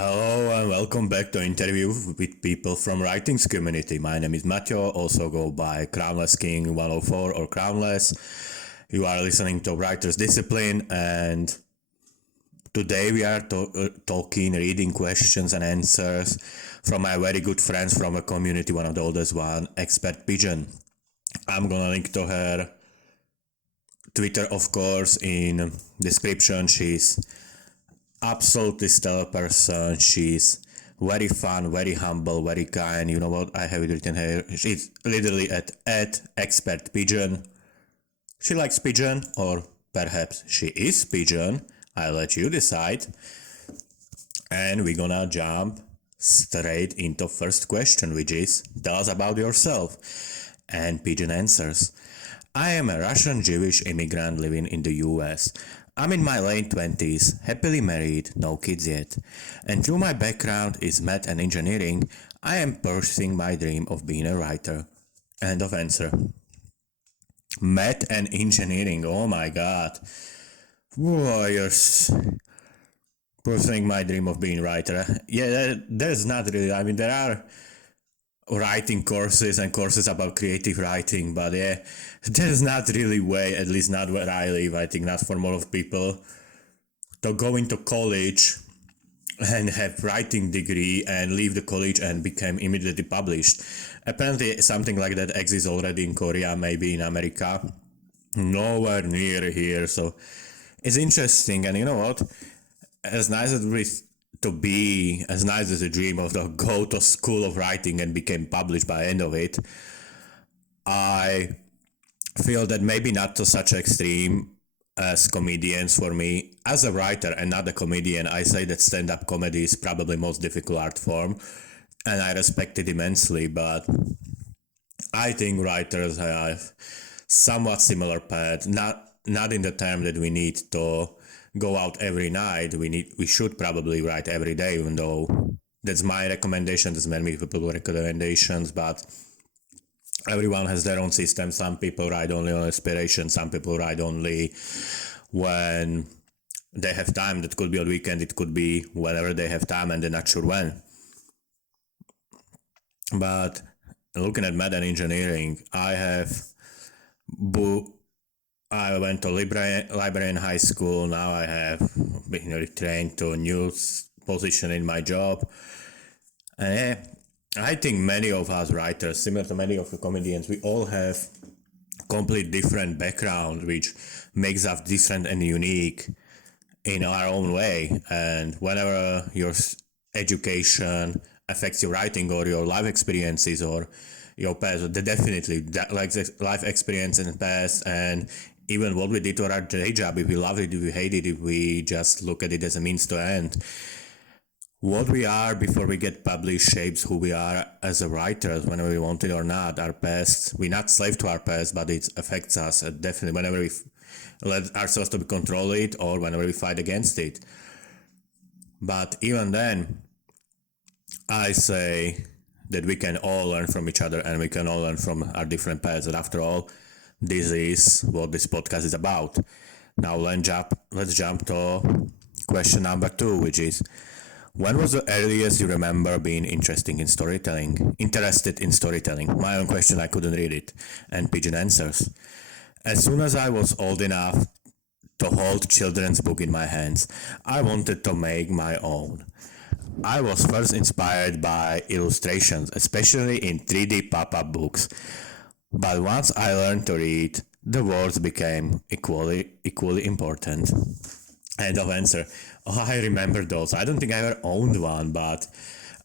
Hello and welcome back to interview with people from writings community. My name is Matthew, also go by Crownless King 104 or Crownless. You are listening to Writers Discipline, and today we are talking, reading questions and answers from my very good friends from a community, one of the oldest one, Expert Pigeon. I'm gonna link to her Twitter, of course, in description. She's absolutely stellar person. She's very fun, very humble, very kind. You know what? I have it written here. She's literally at expert pigeon. She likes pigeon, or perhaps she is pigeon. I'll let you decide. And we're gonna jump straight into first question, which is tell us about yourself. And Pigeon answers. I am a Russian Jewish immigrant living in the US. I'm in my late 20s, happily married, no kids yet. And through my background is math and engineering, I am pursuing my dream of being a writer. End of answer. Math and engineering, oh my god. Warriors. Pursuing my dream of being a writer. Yeah, there's not really, there are writing courses and courses about creative writing, but yeah, there's not really way, at least not where I live, I think not for a lot of people, to go into college and have writing degree and leave the college and become immediately published. Apparently something like that exists already in Korea, maybe in America, nowhere near here. So it's interesting. And you know what, as nice as it is to be, as nice as a dream of the go to school of writing and became published by the end of it, I feel that maybe not to such extreme as comedians for me. As a writer and not a comedian, I say that stand-up comedy is probably most difficult art form, and I respect it immensely, but I think writers have somewhat similar path, not in the term that we need to go out every night. We should probably write every day, even though that's my recommendation. There's many people recommendations, but everyone has their own system. Some people write only on inspiration, some people write only when they have time. That could be on weekend, it could be whenever they have time and they're not sure when. But looking at math and engineering, I went to library in high school. Now I have been retrained to a new position in my job. And I think many of us writers, similar to many of the comedians, we all have complete different background, which makes us different and unique in our own way. And whenever your education affects your writing or your life experiences or your past, definitely like life experience in the past, and even what we did to our day job, if we love it, if we hate it, if we just look at it as a means to end, what we are before we get published shapes who we are as a writer, whenever we want it or not. Our past, we're not slave to our past, but it affects us definitely whenever we let ourselves to control it or whenever we fight against it. But even then, I say that we can all learn from each other and we can all learn from our different paths. And after all, this is what this podcast is about. Now let's jump to question number 2, which is, when was the earliest you remember being interested in storytelling? My own question, I couldn't read it. And Pigeon answers. As soon as I was old enough to hold children's book in my hands, I wanted to make my own. I was first inspired by illustrations, especially in 3D pop-up books. But once I learned to read, the words became equally important. End of answer. Oh, I remember those. I don't think I ever owned one, but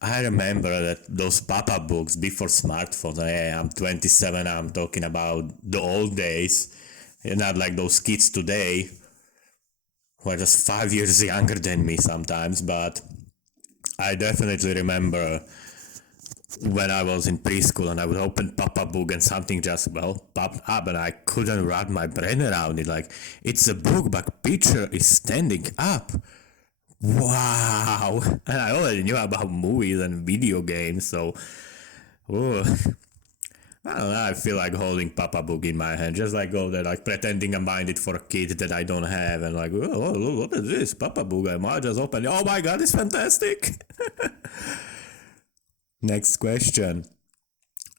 I remember that those pop-up books before smartphones. Hey, I'm 27, I'm talking about the old days. Not like those kids today who are just 5 years younger than me sometimes, but I definitely remember when I was in preschool and I would open pop-up book and something just, popped up and I couldn't wrap my brain around it. Like, it's a book, but picture is standing up. Wow. And I already knew about movies and video games, so I don't know, I feel like holding Papa Book in my hand, just like go there, like pretending I'm buying it for a kid that I don't have, and like, oh, what is this? Papa Book, I might just open it. Oh my god, it's fantastic! Next question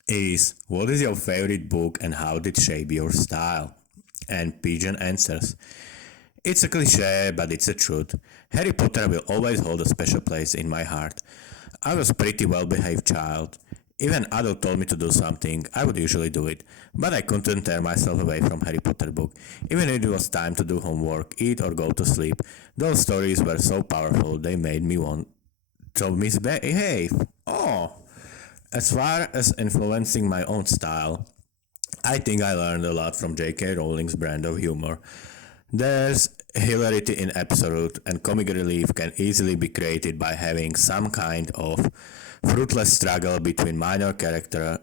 is, what is your favorite book and how did it shape your style? And Pigeon answers, it's a cliche, but it's the truth. Harry Potter will always hold a special place in my heart. I was a pretty well behaved child. Even adult told me to do something, I would usually do it, but I couldn't tear myself away from Harry Potter book. Even if it was time to do homework, eat or go to sleep, those stories were so powerful they made me want to misbehave. Oh, as far as influencing my own style, I think I learned a lot from J.K. Rowling's brand of humor. There's hilarity in absolute, and comic relief can easily be created by having some kind of fruitless struggle between minor characters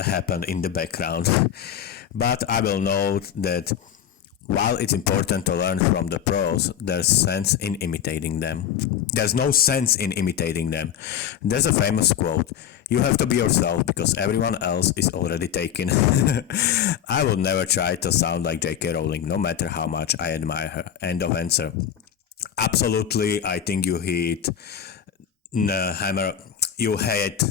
happen in the background. But I will note that while it's important to learn from the pros, there's sense in imitating them. There's no sense in imitating them. There's a famous quote, you have to be yourself because everyone else is already taken. I will never try to sound like J.K. Rowling, no matter how much I admire her. End of answer. Absolutely, I think you hit the hammer. You hit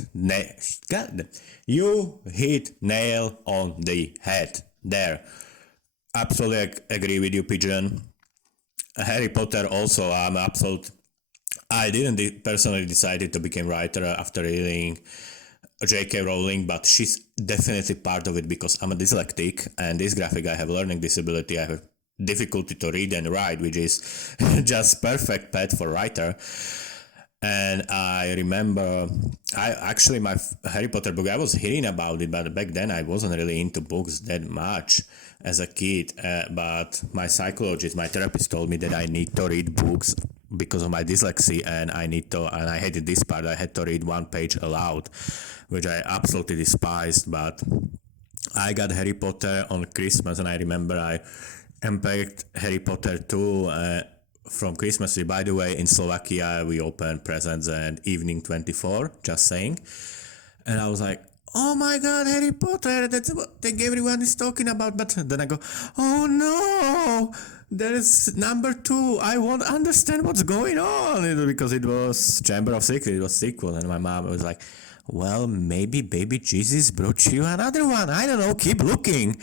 you hit nail on the head there. Absolutely agree with you, Pigeon. Harry Potter also, I didn't personally decided to become writer after reading J.K. Rowling, but she's definitely part of it because I'm a dyslexic and dysgraphic. I have learning disability. I have difficulty to read and write, which is just perfect path for writer. And I remember, my Harry Potter book, I was hearing about it, but back then I wasn't really into books that much as a kid. But my psychologist, my therapist told me that I need to read books because of my dyslexia, and I hated this part. I had to read one page aloud, which I absolutely despised. But I got Harry Potter on Christmas, and I remember I unpacked Harry Potter 2 from Christmas tree. By the way, in Slovakia, we open presents and evening 24, just saying. And I was like, oh my god, Harry Potter, that's what everyone is talking about. But then I go, oh no, there's number 2. I won't understand what's going on. Because it was Chamber of Secrets, it was sequel. And my mom was like, well, maybe baby Jesus brought you another one. I don't know, keep looking.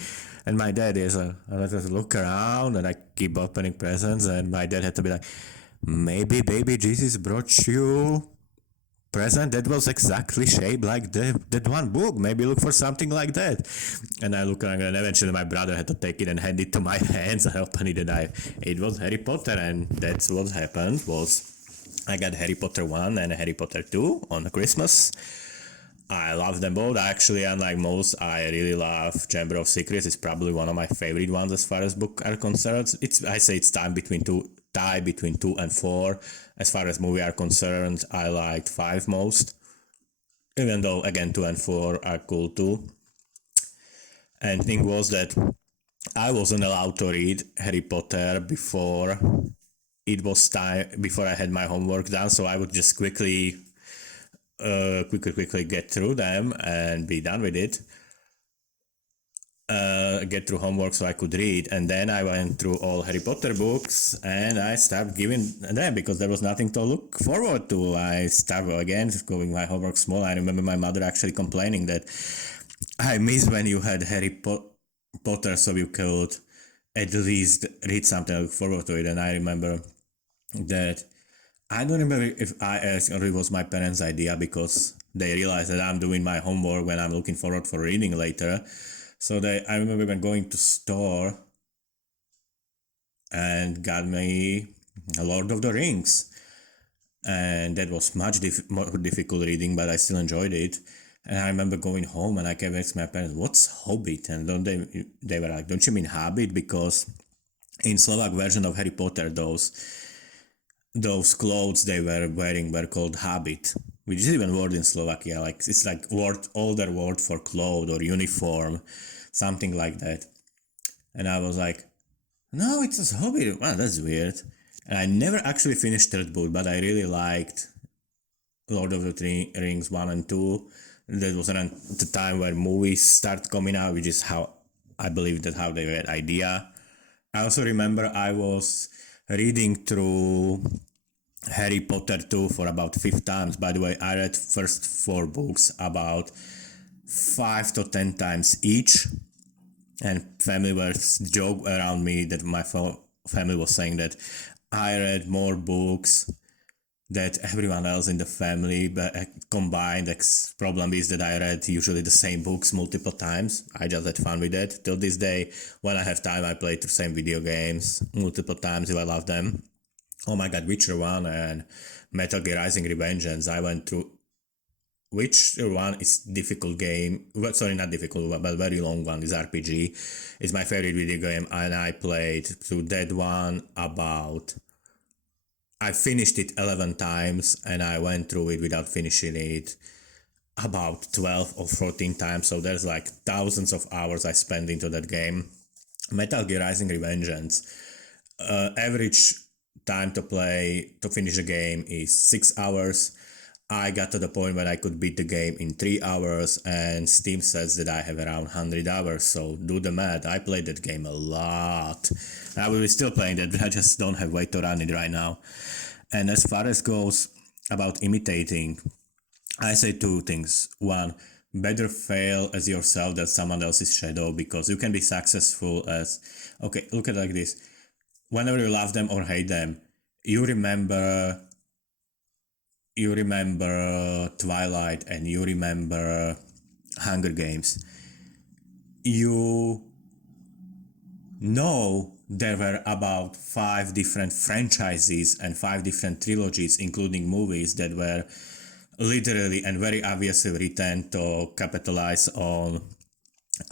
And my dad is, I just look around and I keep opening presents. And my dad had to be like, maybe baby Jesus brought you present that was exactly shaped like that one book. Maybe look for something like that. And I look around, and eventually my brother had to take it and hand it to my hands and open it. And it was Harry Potter. And that's what happened was I got Harry Potter 1 and Harry Potter 2 on Christmas. I love them both. Actually, unlike most, I really love Chamber of Secrets. It's probably one of my favorite ones as far as books are concerned. It's tie between 2 and 4. As far as movie are concerned, I liked 5 most. Even though again 2 and 4 are cool too. And thing was that I wasn't allowed to read Harry Potter before it was time, before I had my homework done, so I would just quickly get through them and be done with it. Get through homework so I could read, and then I went through all Harry Potter books and I stopped giving them because there was nothing to look forward to. I started again going my homework small. I remember my mother actually complaining that I miss when you had Harry Potter so you could at least read something, look forward to it. And I remember that I don't remember if or it was my parents' idea because they realized that I'm doing my homework when I'm looking forward for reading later. So I remember when going to store and got me Lord of the Rings. And that was much more difficult reading, but I still enjoyed it. And I remember going home and I kept asking my parents, what's Hobbit? And they were like, don't you mean Hobbit? Because in Slovak version of Harry Potter, those clothes they were wearing were called habit, which is even word in Slovakia. Like it's like older word for clothes or uniform, something like that. And I was like, no, it's a Hobbit. Wow, that's weird. And I never actually finished third book, but I really liked Lord of the Rings 1 and 2. That was around the time where movies start coming out, which is how I believe that how they had idea. I also remember I was reading through Harry Potter 2 for about 5 times. By the way, I read first 4 books about 5 to 10 times each, and family was joke around me that my family was saying that I read more books that everyone else in the family, but combined. The problem is that I read usually the same books multiple times. I just had fun with it. Till this day, when I have time, I play the same video games multiple times if I love them. Oh my god, Witcher 1 and Metal Gear Rising Revengeance. I went through. Witcher 1 is difficult game. Well, sorry, not difficult, but very long one. Is RPG. It's my favorite video game, and I played through that one about. I finished it 11 times, and I went through it without finishing it about 12 or 14 times. So there's like thousands of hours I spent into that game. Metal Gear Rising Revengeance. Average time to finish the game is 6 hours. I got to the point where I could beat the game in 3 hours, and Steam says that I have around 100 hours, so do the math. I played that game a lot. I will be still playing that, but I just don't have way to run it right now. And as far as goes about imitating, I say 2 things. One, better fail as yourself than someone else's shadow, because you can be successful as, okay, look at it like this. Whenever you love them or hate them, you remember Twilight and you remember Hunger Games. You know there were about 5 different franchises and 5 different trilogies, including movies, that were literally and very obviously written to capitalize on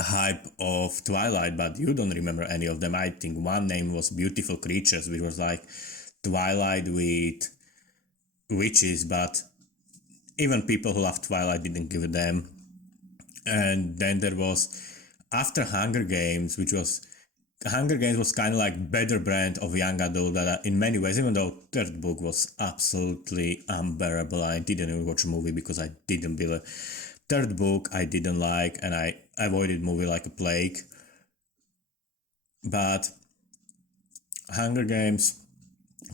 hype of Twilight, but you don't remember any of them. I think one name was Beautiful Creatures, which was like Twilight with witches, but even people who love Twilight didn't give a damn. And then there was, after Hunger Games, Hunger Games was kind of like better brand of young adult that in many ways, even though third book was absolutely unbearable. I didn't even watch a movie because I didn't believe. Third book I didn't like, and I avoided movie like a plague. But Hunger Games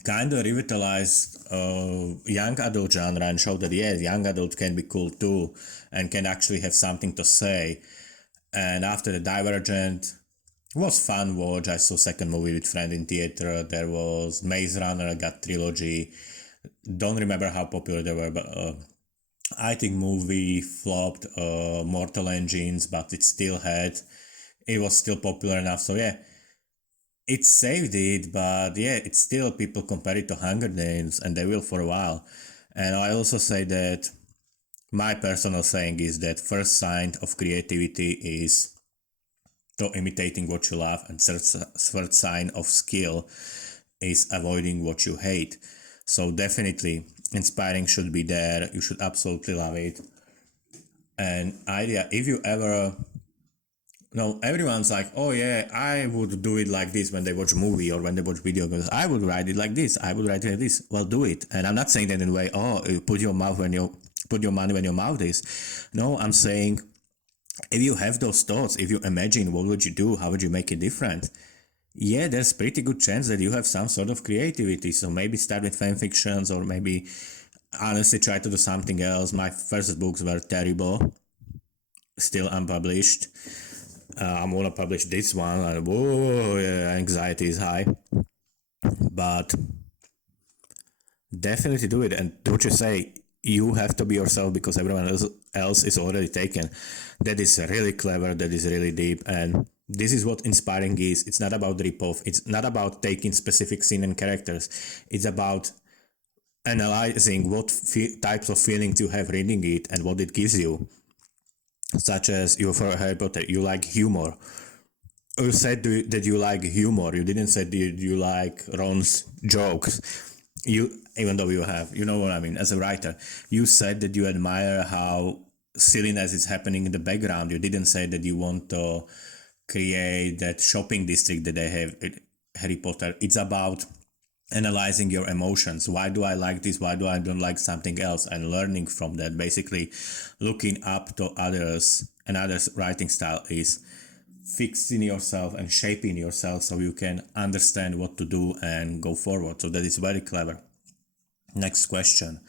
kind of revitalized young adult genre and showed that yes, young adult can be cool too and can actually have something to say. And after the Divergent was fun watch. I saw second movie with friend in theater. There was Maze Runner, got trilogy. Don't remember how popular they were, but I think movie flopped. Mortal Engines, but it was still popular enough. So yeah, it saved it, but yeah, it's still people compare it to Hunger Games, and they will for a while. And I also say that my personal saying is that first sign of creativity is to imitating what you love, and third sign of skill is avoiding what you hate. So definitely inspiring should be there. You should absolutely love it. And idea, if you ever, no, everyone's like, oh yeah, I would do it like this when they watch a movie or when they watch video games. I would write it like this. I would write it like this. Well, do it. And I'm not saying that in a way, oh, you put your money when your mouth is. No, I'm saying if you have those thoughts, if you imagine what would you do, how would you make it different? Yeah, there's pretty good chance that you have some sort of creativity. So maybe start with fan fictions, or maybe honestly try to do something else. My first books were terrible, still unpublished. I'm gonna publish this one, and whoa, yeah, anxiety is high. But definitely do it. And don't you say you have to be yourself because everyone else is already taken. That is really clever. That is really deep. And this is what inspiring is. It's not about rip-off. It's not about taking specific scene and characters. It's about analyzing what types of feelings you have reading it and what it gives you. Such as you for Harry Potter, you like humor. You said that you like humor. You didn't say that you like Ron's jokes. You, even though you know what I mean. As a writer, you said that you admire how silliness is happening in the background. You didn't say that you want to create that shopping district that they have in Harry Potter. It's about analyzing your emotions. Why do I like this? Why do I don't like something else? And learning from that. Basically, looking up to others and others' writing style is fixing yourself and shaping yourself so you can understand what to do and go forward. So that is very clever. Next question.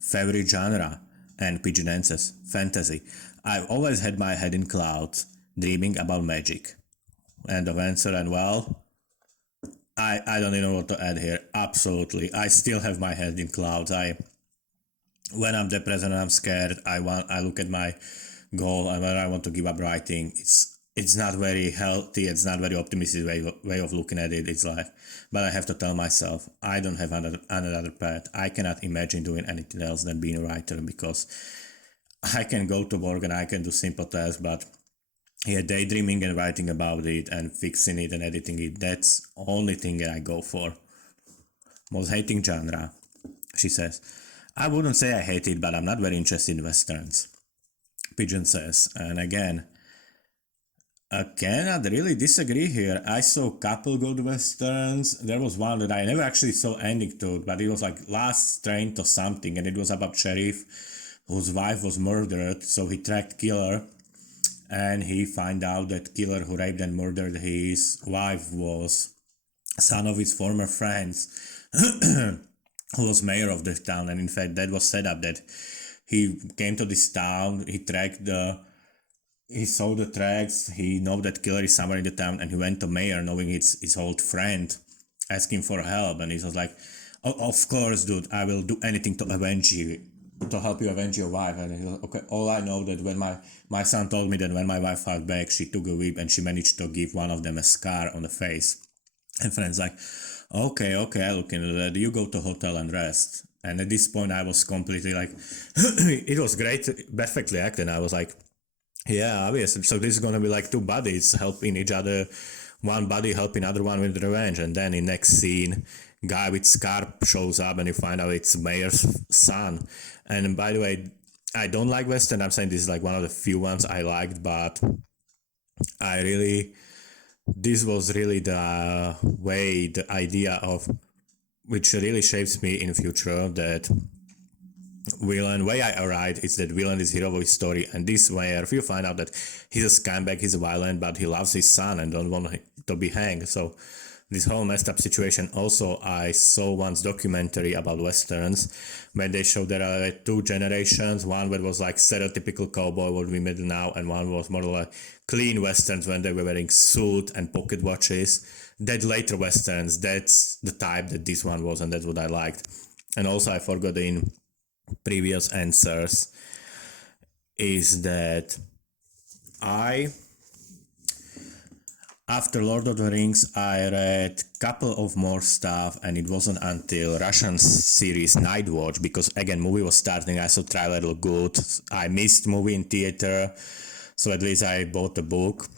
Favorite genre? And Pigeon answers, fantasy. I've always had my head in clouds, dreaming about magic. End of answer. And well, I don't even know what to add here. Absolutely. I still have my head in clouds. When I'm depressed and I'm scared, I look at my goal and when I want to give up writing, it's not very healthy, it's not very optimistic way of looking at it. It's like, but I have to tell myself I don't have another path. I cannot imagine doing anything else than being a writer, because I can go to work and I can do simple tasks, but yeah, daydreaming and writing about it and fixing it and editing it, that's only thing that I go for. Most hating genre, she says. I wouldn't say I hate it, but I'm not very interested in westerns. Pigeon says, and again, I cannot really disagree here. I saw couple good westerns. There was one that I never actually saw ending to, but it was like Last Train to Something, and it was about sheriff whose wife was murdered, so he tracked killer, and he find out that killer who raped and murdered his wife was son of his former friends, who was mayor of the town. And in fact, that was set up that he came to this town, he saw the tracks, he know that killer is somewhere in the town, and he went to mayor knowing it's his old friend, asking for help. And he was like, oh, of course, dude, I will do anything to avenge you, to help you avenge your wife. And he was like, okay, all I know that when my son told me that when my wife fought back, she took a whip and she managed to give one of them a scar on the face. And friend's like, okay, I look into that. You go to hotel and rest. And at this point, I was completely like, it was great, perfectly acted. I was like, yeah, obviously. So this is gonna be like two buddies helping each other, one buddy helping other one with revenge, and then in next scene, guy with scarf shows up, and you find out it's mayor's son. And by the way, I don't like western. I'm saying this is like one of the few ones I liked, but I really, this was really the way, the idea of which really shapes me in future, that villain, way I write is that villain is hero of his story, and this way if you find out that he's a scumbag, he's violent, but he loves his son and don't want to be hanged. So this whole messed up situation. Also, I saw once documentary about westerns when they showed there are two generations. One that was like stereotypical cowboy what we met now, and one was more like clean westerns when they were wearing suit and pocket watches. That later westerns, that's the type that this one was, and that's what I liked. And also I forgot in previous answers is that I, after Lord of the Rings, I read couple of more stuff, and it wasn't until Russian series Night Watch, because again movie was starting, I saw trailer look good, I missed movie in theater, so at least I bought the book.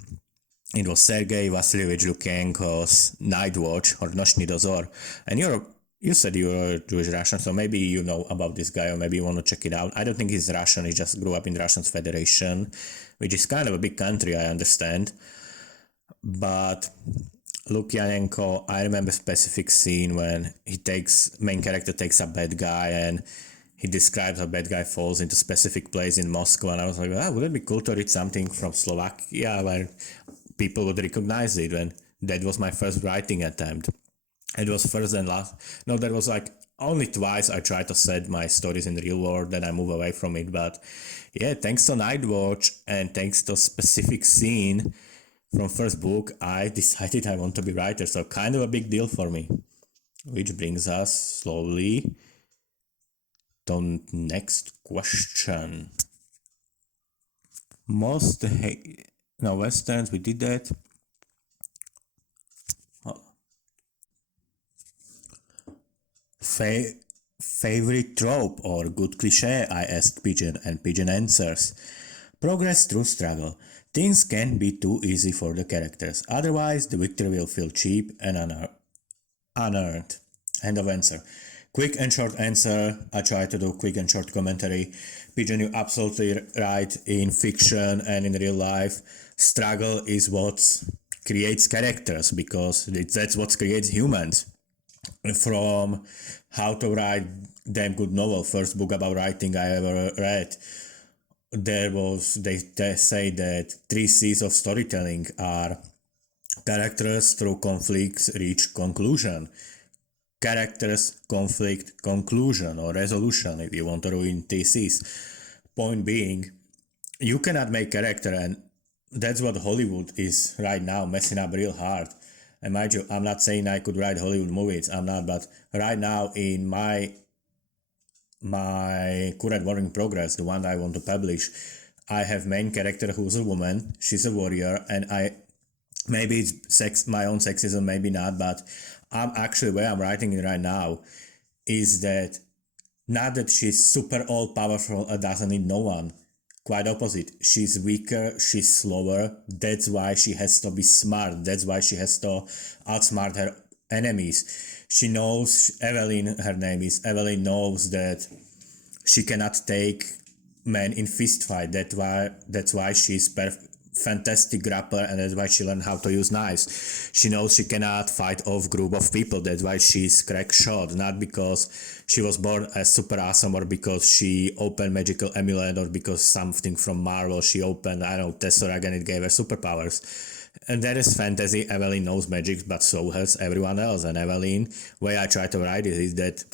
It was Sergei Vasilievich Lukashenko's Night Watch, or Noshny Dozor, and you said you're Jewish Russian, so maybe you know about this guy, or maybe you want to check it out. I don't think he's Russian, he just grew up in Russian Federation, which is kind of a big country, I understand. But Lukyanenko, I remember a specific scene when main character takes a bad guy and he describes how bad guy falls into specific place in Moscow, and I was like, would it be cool to read something from Slovakia where people would recognize it, and that was my first writing attempt. It was first and last. No, that was like only twice I tried to set my stories in the real world, then I move away from it. But yeah, thanks to Night Watch and thanks to specific scene from first book, I decided I want to be writer. So kind of a big deal for me. Which brings us slowly to next question. Westerns, we did that. Favorite trope or good cliche, I asked Pigeon, and Pigeon answers. Progress through struggle. Things can be too easy for the characters, otherwise the victory will feel cheap and unearned. End of answer. Quick and short answer. I try to do quick and short commentary. Pigeon, you're absolutely right. In fiction and in real life, struggle is what creates characters, because that's what creates humans. from How to Write Damn Good Novel, first book about writing I ever read. They say that 3 C's of storytelling are characters through conflicts reach conclusion. Characters, conflict, conclusion, or resolution, if you want to ruin thesis. Point being, you cannot make character, and that's what Hollywood is right now, messing up real hard. And mind you, I'm not saying I could write Hollywood movies, I'm not, but right now in my current work in progress, the one I want to publish, I have main character who's a woman, she's a warrior, and maybe it's my own sexism, maybe not, but I'm actually, where I'm writing it right now is that not that she's super all powerful and doesn't need no one. Quite opposite. She's weaker, she's slower. That's why she has to be smart. That's why she has to outsmart her enemies. She knows, Evelyn, her name is, Evelyn knows that she cannot take men in fist fight. That's why she's fantastic grappler, and that's why she learned how to use knives. She knows she cannot fight off group of people. That's why she's crack shot, not because she was born as super awesome or because she opened magical amulet or because something from Marvel she opened, I don't know, Tesseract and it gave her superpowers. And that is fantasy. Evelyn knows magic, but so has everyone else. And Evelyn, way I try to write it is that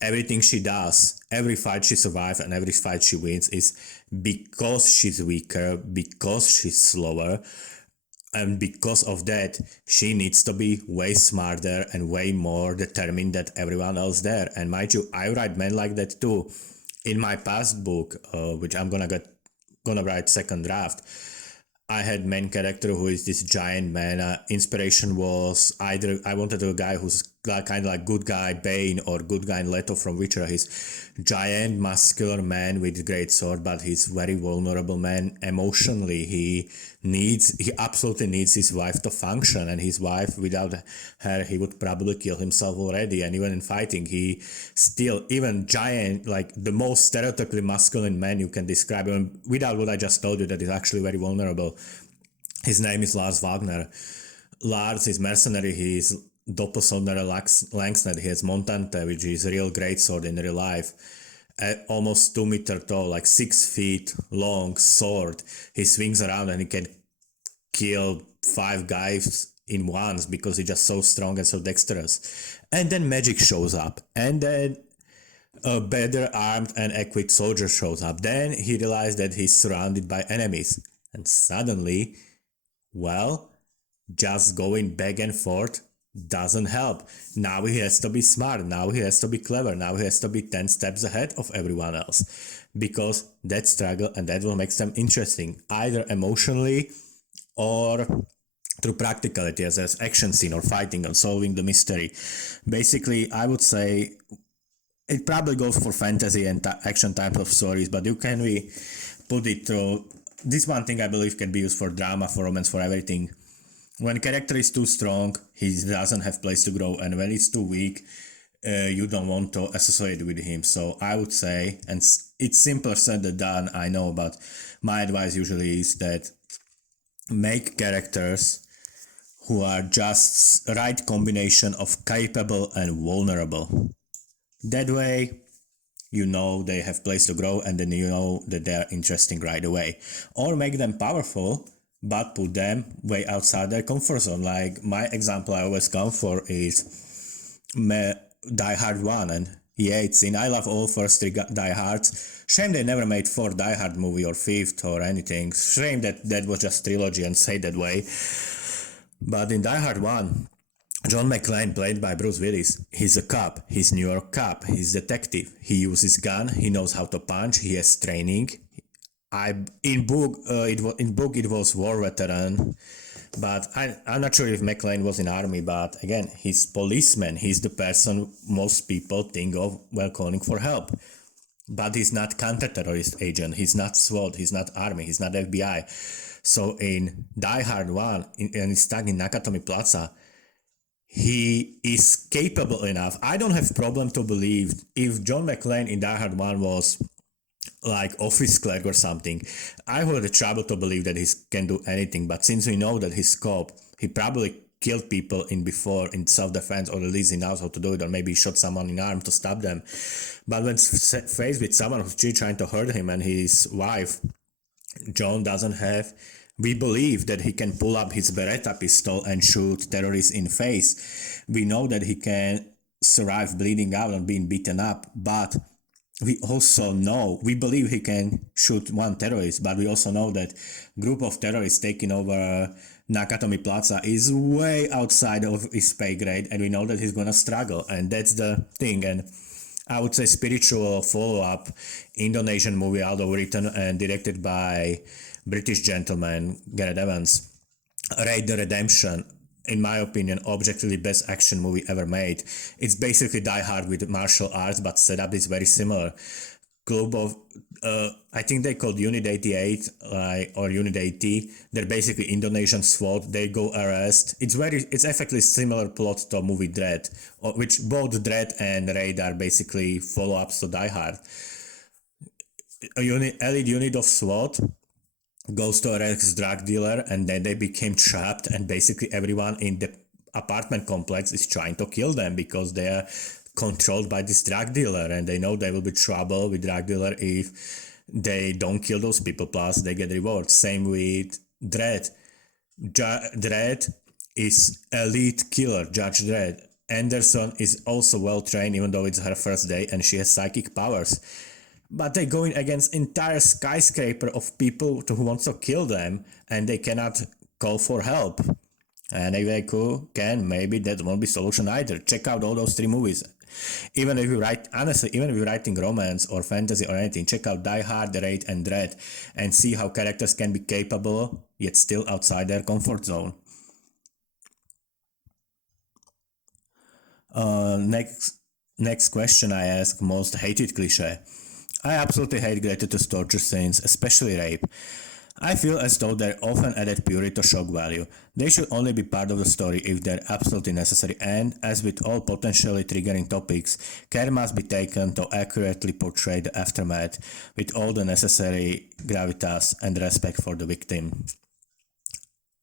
everything she does, every fight she survives and every fight she wins is because she's weaker, because she's slower, and because of that, she needs to be way smarter and way more determined than everyone else there. And mind you, I write men like that too. In my past book, which I'm gonna write second draft, I had main character who is this giant man. Inspiration was either I wanted a guy who's kind of like good guy Bane or good guy Leto from Witcher. He's giant, muscular man with great sword, but he's very vulnerable man emotionally. He absolutely needs his wife to function, and his wife, without her, he would probably kill himself already. And even in fighting, he still, even giant, like the most stereotypically masculine man you can describe, him without what I just told you, that is actually very vulnerable. His name is Lars Wagner. Lars is mercenary. He is Doppelsoldater Langsner. He has Montante, which is a real greatsword in real life. Almost 2 meter tall, like 6 feet long sword. He swings around and he can kill 5 guys in once because he's just so strong and so dexterous. And then magic shows up, and then a better armed and equipped soldier shows up. Then he realized that he's surrounded by enemies, and suddenly, well, just going back and forth doesn't help. Now he has to be smart, now he has to be clever, now he has to be 10 steps ahead of everyone else, because that struggle and that will make them interesting, either emotionally or through practicality, as action scene or fighting and solving the mystery. Basically, I would say it probably goes for fantasy and action types of stories, but you can put it through. This one thing I believe can be used for drama, for romance, for everything. When a character is too strong, he doesn't have place to grow, and when he's too weak, you don't want to associate with him. So I would say, and it's simpler said than done, I know, but my advice usually is that make characters who are just right combination of capable and vulnerable. That way, you know they have place to grow, and then you know that they're interesting right away. Or make them powerful, but put them way outside their comfort zone. Like my example I always come for is Die Hard 1 and Yates. And I love all first 3 Die Hards. Shame they never made 4 Die Hard movie or 5th or anything. Shame that was just trilogy and say that way. But in Die Hard 1, John McClane, played by Bruce Willis, he's a cop. He's New York cop. He's detective. He uses gun. He knows how to punch. He has training. In book it was war veteran, but I'm not sure if McClane was in army. But again, he's policeman. He's the person most people think of when calling for help. But he's not counter-terrorist agent. He's not SWAT. He's not army. He's not FBI. So in Die Hard 1, and he's stuck in Nakatomi Plaza, he is capable enough. I don't have problem to believe if John McClane in Die Hard 1 was like office clerk or something, I would have trouble to believe that he can do anything. But since we know that he's cop, he probably killed people in before in self-defense, or at least he knows how to do it, or maybe shot someone in the arm to stop them. But when faced with someone who's trying to hurt him and his wife, John doesn't have. We believe that he can pull up his Beretta pistol and shoot terrorists in face. We know that he can survive bleeding out and being beaten up, but we also know, we believe he can shoot one terrorist, but we also know that group of terrorists taking over Nakatomi Plaza is way outside of his pay grade, and we know that he's gonna struggle, and that's the thing. And I would say spiritual follow-up Indonesian movie, although written and directed by British gentleman Gareth Evans, Raid the Redemption, in my opinion, objectively best action movie ever made. It's basically Die Hard with martial arts, but setup is very similar. Group of, I think they called Unit 88 or Unit 80. They're basically Indonesian SWAT. They go arrest. It's effectively similar plot to movie Dread, which both Dread and Raid are basically follow-ups to Die Hard. Elite unit of SWAT goes to arrest drug dealer, and then they became trapped, and basically everyone in the apartment complex is trying to kill them because they are controlled by this drug dealer, and they know there will be trouble with drug dealer if they don't kill those people, plus they get rewards. Same with Dredd. Dredd is elite killer, Judge Dredd. Anderson is also well trained, even though it's her first day and she has psychic powers. But they're going against entire skyscraper of people who wants to kill them, and they cannot call for help. And if they can, maybe that won't be solution either. Check out all those three movies. Even if you even if you're writing romance or fantasy or anything, check out Die Hard, Raid, and Dread, and see how characters can be capable yet still outside their comfort zone. Next question I ask: most hated cliche. I absolutely hate gratuitous torture scenes, especially rape. I feel as though they're often added purely to shock value. They should only be part of the story if they're absolutely necessary, and, as with all potentially triggering topics, care must be taken to accurately portray the aftermath with all the necessary gravitas and respect for the victim.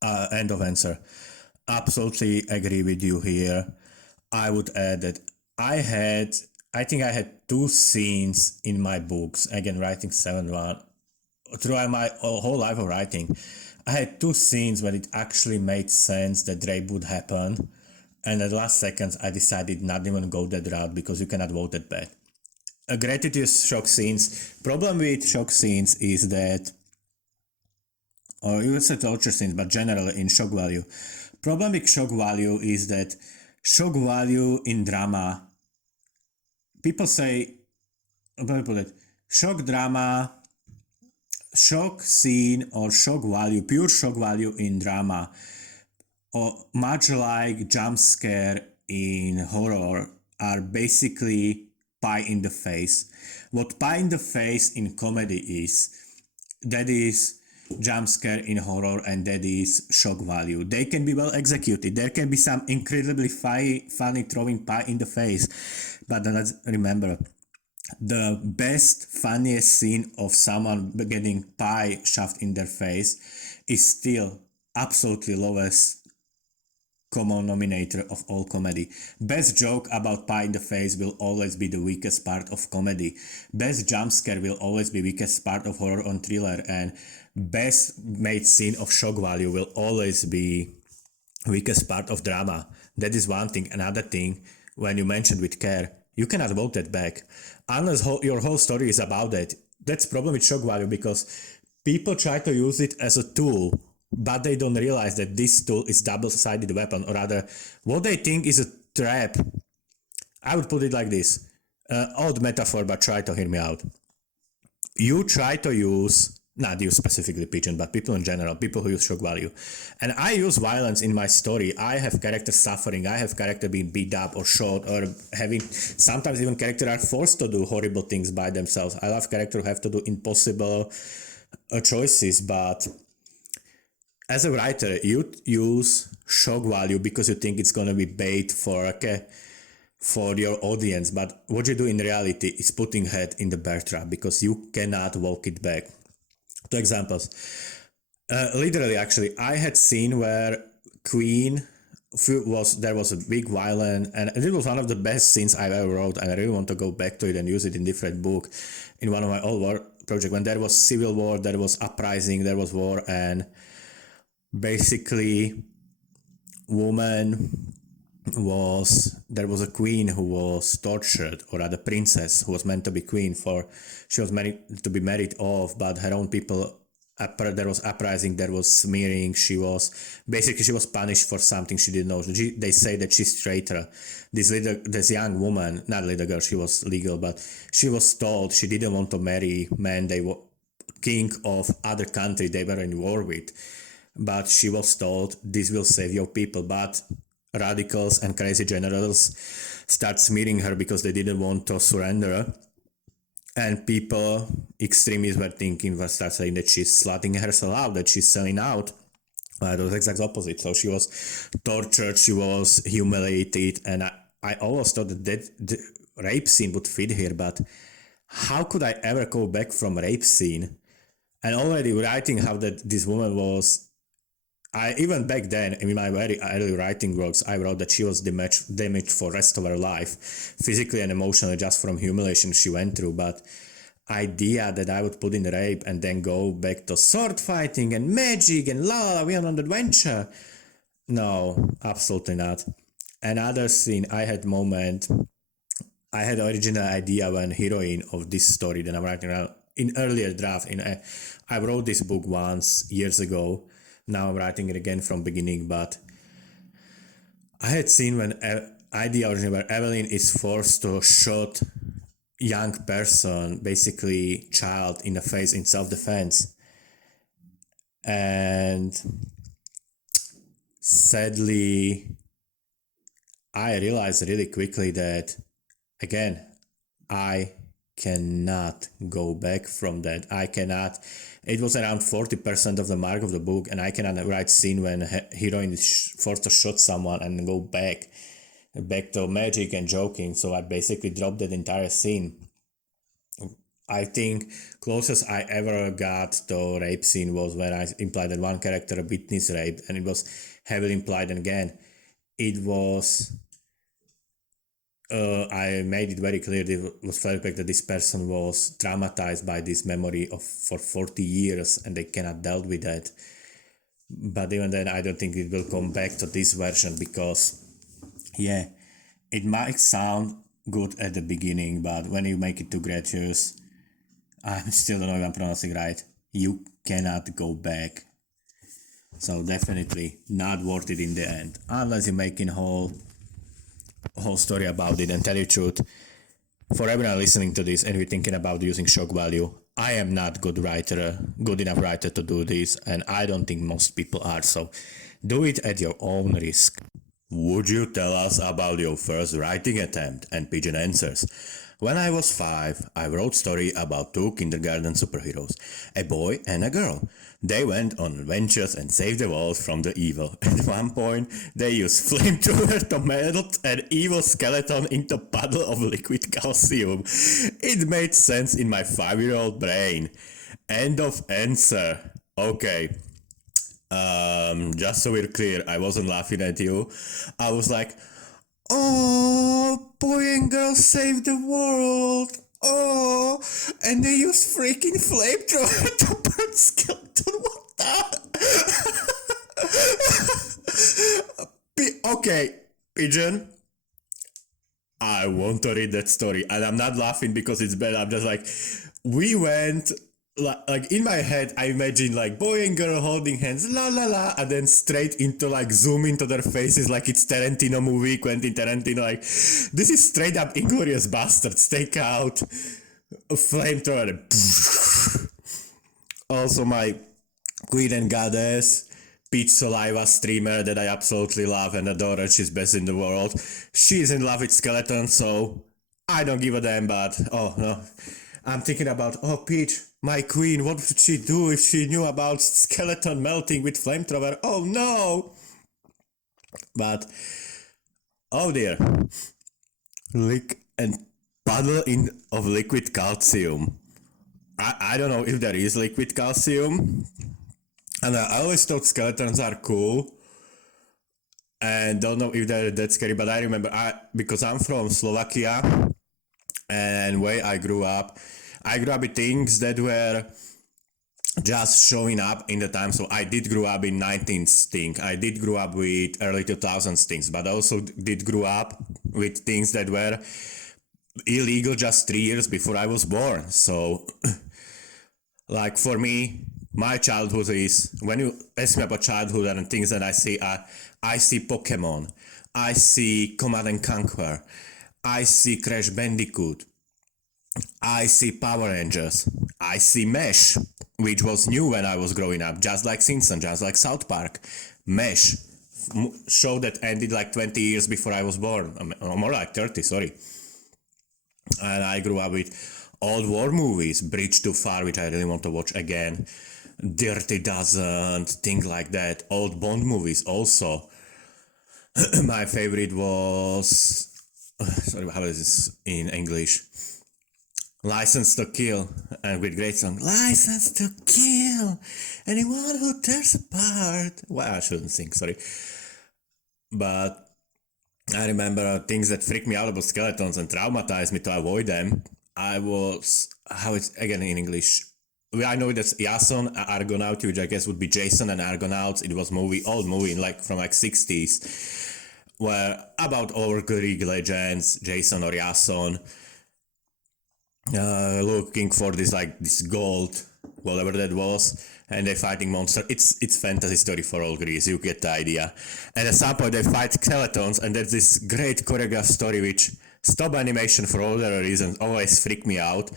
End of answer. Absolutely agree with you here. I would add that I think I had two scenes in my books, again writing 7-1, throughout my whole life of writing. I had two scenes where it actually made sense that rape would happen, and at the last seconds I decided not even go that route because you cannot vote that bad. A gratuitous shock scenes. Problem with shock scenes is that, or you would say torture scenes, but generally in shock value. Problem with shock value is that shock value in drama, people say, shock drama, shock scene or shock value, pure shock value in drama, or much like jump scare in horror, are basically pie in the face. What pie in the face in comedy is, that is jump scare in horror, and that is shock value. They can be well executed. There can be some incredibly funny throwing pie in the face, but then let's remember, the best, funniest scene of someone getting pie shoved in their face is still absolutely lowest common denominator of all comedy. Best joke about pie in the face will always be the weakest part of comedy. Best jump scare will always be weakest part of horror or thriller, and best made scene of shock value will always be weakest part of drama. That is one thing. Another thing, when you mentioned with care, you cannot vote that back unless your whole story is about that. That's problem with shock value, because people try to use it as a tool, but they don't realize that this tool is double-sided weapon, or rather, what they think is a trap. I would put it like this. Odd metaphor, but try to hear me out. You try to use, not you specifically Pigeon, but people in general, people who use shock value. And I use violence in my story. I have characters suffering, I have character being beat up or shot, or having, sometimes even characters are forced to do horrible things by themselves. I love characters who have to do impossible choices, but as a writer, you use shock value because you think it's going to be bait for your audience, but what you do in reality is putting head in the bear trap because you cannot walk it back. Two examples. Literally, actually, I had scene where Queen there was a big violence, and it was one of the best scenes I've ever wrote, and I really want to go back to it and use it in different book, in one of my old war project. When there was civil war, there was uprising, there was war, and basically, woman was there was a queen who was tortured, or rather princess who was meant to be queen for she was married to be married off, but her own people, there was uprising, there was smearing, she was punished for something she didn't know. They say that she's traitor. This young woman, not little girl, she was legal, but she was told she didn't want to marry men, they were king of other country they were in war with, but she was told this will save your people. But radicals and crazy generals start smearing her because they didn't want to surrender, and people, extremists, were start saying that she's slutting herself out, that she's selling out. It was exact opposite. So she was tortured, she was humiliated, and I always thought that the rape scene would fit here, but how could I ever go back from rape scene? And already writing how that this woman was, even back then, in my very early writing works, I wrote that she was damaged for rest of her life, physically and emotionally, just from humiliation she went through. But idea that I would put in rape and then go back to sword fighting and magic and la la la, we are on an adventure. No, absolutely not. Another scene, I had original idea when heroine of this story that I'm writing now, in earlier draft. I wrote this book once years ago. Now I'm writing it again from beginning, but I had seen when idea originally where Evelyn is forced to shoot young person, basically child, in the face in self-defense. And sadly, I realized really quickly that, again, I cannot go back from that. I cannot. It was around 40% of the mark of the book, and I cannot write scene when heroine is forced to shoot someone and go back to magic and joking. So I basically dropped that entire scene. I think closest I ever got to rape scene was when I implied that one character witnessed rape, and it was heavily implied. And again, it was. I made it very clear it was flashback that this person was traumatized by this memory for 40 years and they cannot deal with that. But even then, I don't think it will come back to this version because, yeah, it might sound good at the beginning, but when you make it too gratuitous, I still don't know if I'm pronouncing right, you cannot go back. So definitely not worth it in the end, unless you're making whole story about it. And tell you the truth, for everyone listening to this and you're thinking about using shock value, I am not good enough writer to do this, and I don't think most people are, so do it at your own risk. Would you tell us about your first writing attempt and Pigeon answers? When I was 5, I wrote story about 2 kindergarten superheroes, a boy and a girl. They went on adventures and saved the world from the evil. At one point, they used flamethrower to melt an evil skeleton into a puddle of liquid calcium. It made sense in my 5-year-old brain. End of answer. Okay. Just so we're clear, I wasn't laughing at you. I was like, oh, boy and girl saved the world. Oh, and they use freaking flamethrower to burn skeleton. What the? Okay, Pigeon. I want to read that story, and I'm not laughing because it's bad. I'm just like, we went. Like in my head, I imagine like boy and girl holding hands, la la la, and then straight into like zoom into their faces like it's Tarantino movie, Quentin Tarantino. Like this is straight up Inglourious Basterds. Take out a flamethrower. Also, my queen and goddess, Peach Saliva streamer that I absolutely love and adore, and she's best in the world. She's in love with skeletons, so I don't give a damn. But oh no, I'm thinking about Peach. My queen, what would she do if she knew about skeleton melting with flamethrower? Oh no! But, oh dear. And puddle of liquid calcium. I don't know if there is liquid calcium. And I always thought skeletons are cool. and don't know if they're that scary, but I remember because I'm from Slovakia, and where I grew up with things that were just showing up in the time. So I did grow up in 19th thing. I did grow up with early 2000s things, but I also did grow up with things that were illegal just 3 years before I was born. So, like for me, my childhood is when you ask me about childhood and things that I see Pokemon, I see Command and Conquer, I see Crash Bandicoot, I see Power Rangers, I see Mesh, which was new when I was growing up, just like Simpson, just like South Park. Mesh, show that ended like 20 years before I was born, or more like 30, sorry. And I grew up with old war movies, Bridge Too Far, which I really want to watch again, Dirty Dozen, things like that, old Bond movies also. My favorite was, sorry, how is this in English? License to Kill, and with great song, License to Kill, anyone who tears apart. Well, I shouldn't sing, sorry. But I remember things that freaked me out about skeletons and traumatized me to avoid them. How it's again in English? Well, I know that's Jason Argonaut, which I guess would be Jason and Argonauts. It was old movie, like from like 60s, where about all Greek legends, Jason or Jason, looking for this gold, whatever that was, and they're fighting monster. It's fantasy story for all Greece. You get the idea. And at some point they fight skeletons, and there's this great choreographed story which stop animation for all other reasons always freak me out.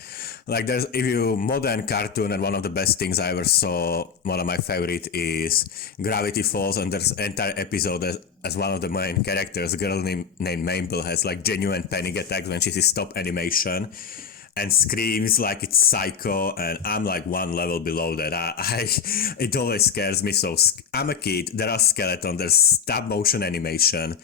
Like there's if you modern cartoon, and one of the best things I ever saw, one of my favorite is Gravity Falls, and there's entire episode as one of the main characters, a girl named Mabel, has like genuine panic attacks when she sees stop animation and screams like it's psycho, and I'm like one level below that. It always scares me. So I'm a kid, there are skeletons, there's stop motion animation,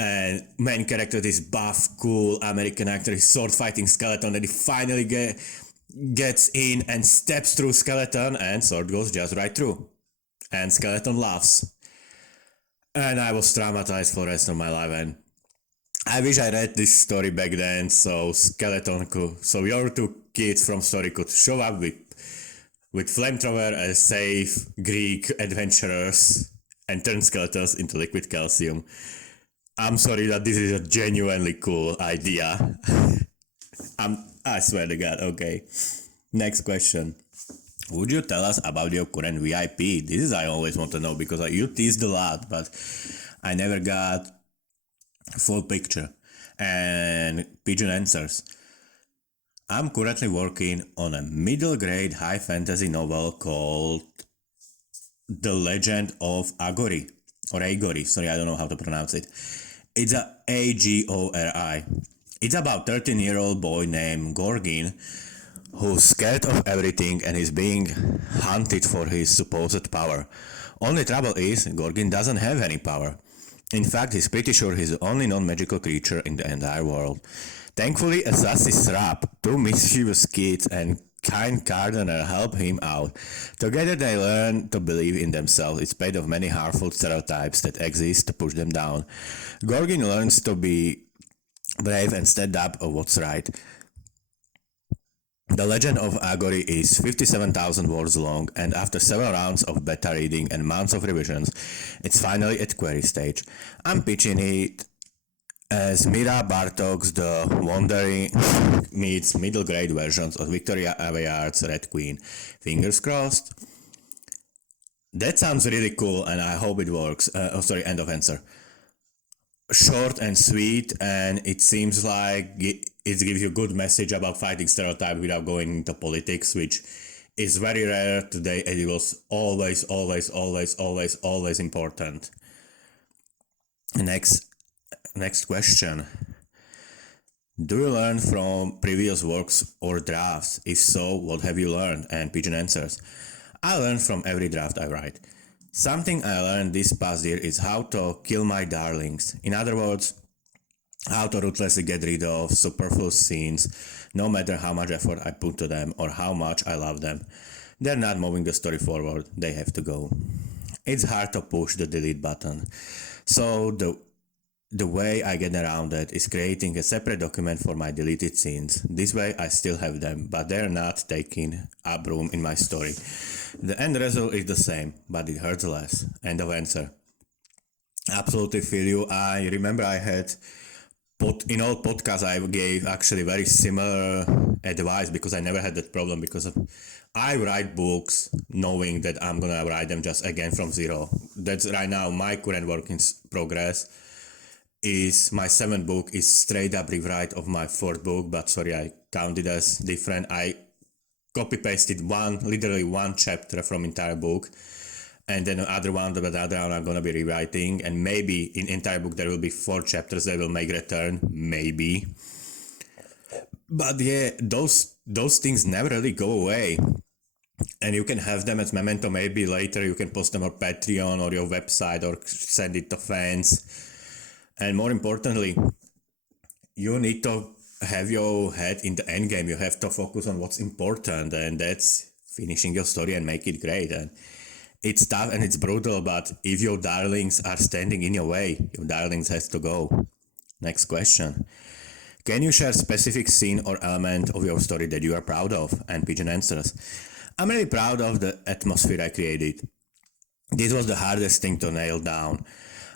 and main character, this buff, cool American actor, his sword fighting skeleton, and he finally gets in and steps through skeleton, and sword goes just right through, and skeleton laughs. And I was traumatized for the rest of my life, and I wish I read this story back then, so your two kids from story could show up with flamethrower as safe Greek adventurers and turn skeletons into liquid calcium. I'm sorry that this is a genuinely cool idea. I swear to God. Okay. Next question. Would you tell us about your current VIP? This is I always want to know, because you teased a lot, but I never got full picture. And Pigeon answers. I'm currently working on a middle grade high fantasy novel called The Legend of Agori, or Agori, sorry, I don't know how to pronounce it. It's a Agori. It's about 13-year-old boy named Gorgin who's scared of everything and is being hunted for his supposed power. Only trouble is, Gorgin doesn't have any power. In fact, he's pretty sure he's the only non-magical creature in the entire world. Thankfully, a sassy Srap, two mischievous kids, and kind gardener help him out. Together they learn to believe in themselves in spite of many harmful stereotypes that exist to push them down. Gorgin learns to be brave and stand up for what's right. The Legend of Agori is 57,000 words long, and after several rounds of beta reading and months of revisions, it's finally at query stage. I'm pitching it as Mira Bartok's The Wandering meets middle grade versions of Victoria Aveyard's Red Queen. Fingers crossed. That sounds really cool, and I hope it works. End of answer. Short and sweet, and it seems like it gives you a good message about fighting stereotypes without going into politics, which is very rare today, and it was always important. Next question. Do you learn from previous works or drafts? If so, what have you learned? And Pigeon answers. I learn from every draft I write. Something I learned this past year is how to kill my darlings. In other words, how to ruthlessly get rid of superfluous scenes, no matter how much effort I put to them or how much I love them. They're not moving the story forward, they have to go. It's hard to push the delete button. So the way I get around that is creating a separate document for my deleted scenes. This way I still have them, but they're not taking up room in my story. The end result is the same, but it hurts less. End of answer. Absolutely feel you. I remember I had in all podcasts I gave actually very similar advice because I never had that problem because I write books knowing that I'm gonna write them just again from zero. That's right now my current work in progress is my seventh book is straight up rewrite of my fourth book, but sorry I counted as different. I copy pasted literally one chapter from entire book, and then the other one I'm gonna be rewriting, and maybe in entire book there will be 4 chapters that will make return, maybe. But yeah, those things never really go away, and you can have them as memento. Maybe later you can post them on Patreon or your website or send it to fans. And more importantly, you need to have your head in the end game. You have to focus on what's important, and that's finishing your story and make it great. And it's tough and it's brutal, but if your darlings are standing in your way, your darlings has to go. Next question. Can you share specific scene or element of your story that you are proud of? And Pigeon answers, I'm really proud of the atmosphere I created. This was the hardest thing to nail down.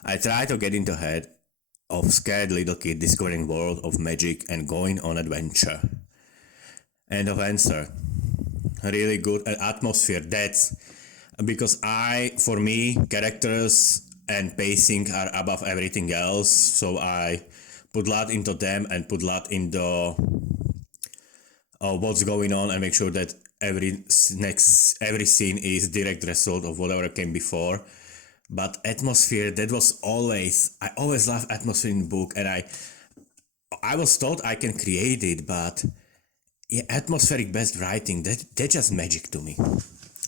I tried to get into the head of scared little kid discovering world of magic and going on adventure. End of answer. Really good atmosphere. That's because for me, characters and pacing are above everything else. So I put a lot into them and put a lot into what's going on and make sure that every scene is direct result of whatever came before. But atmosphere, that was I always love atmosphere in book, and I was told I can create it, but yeah, atmospheric best writing, that's just magic to me.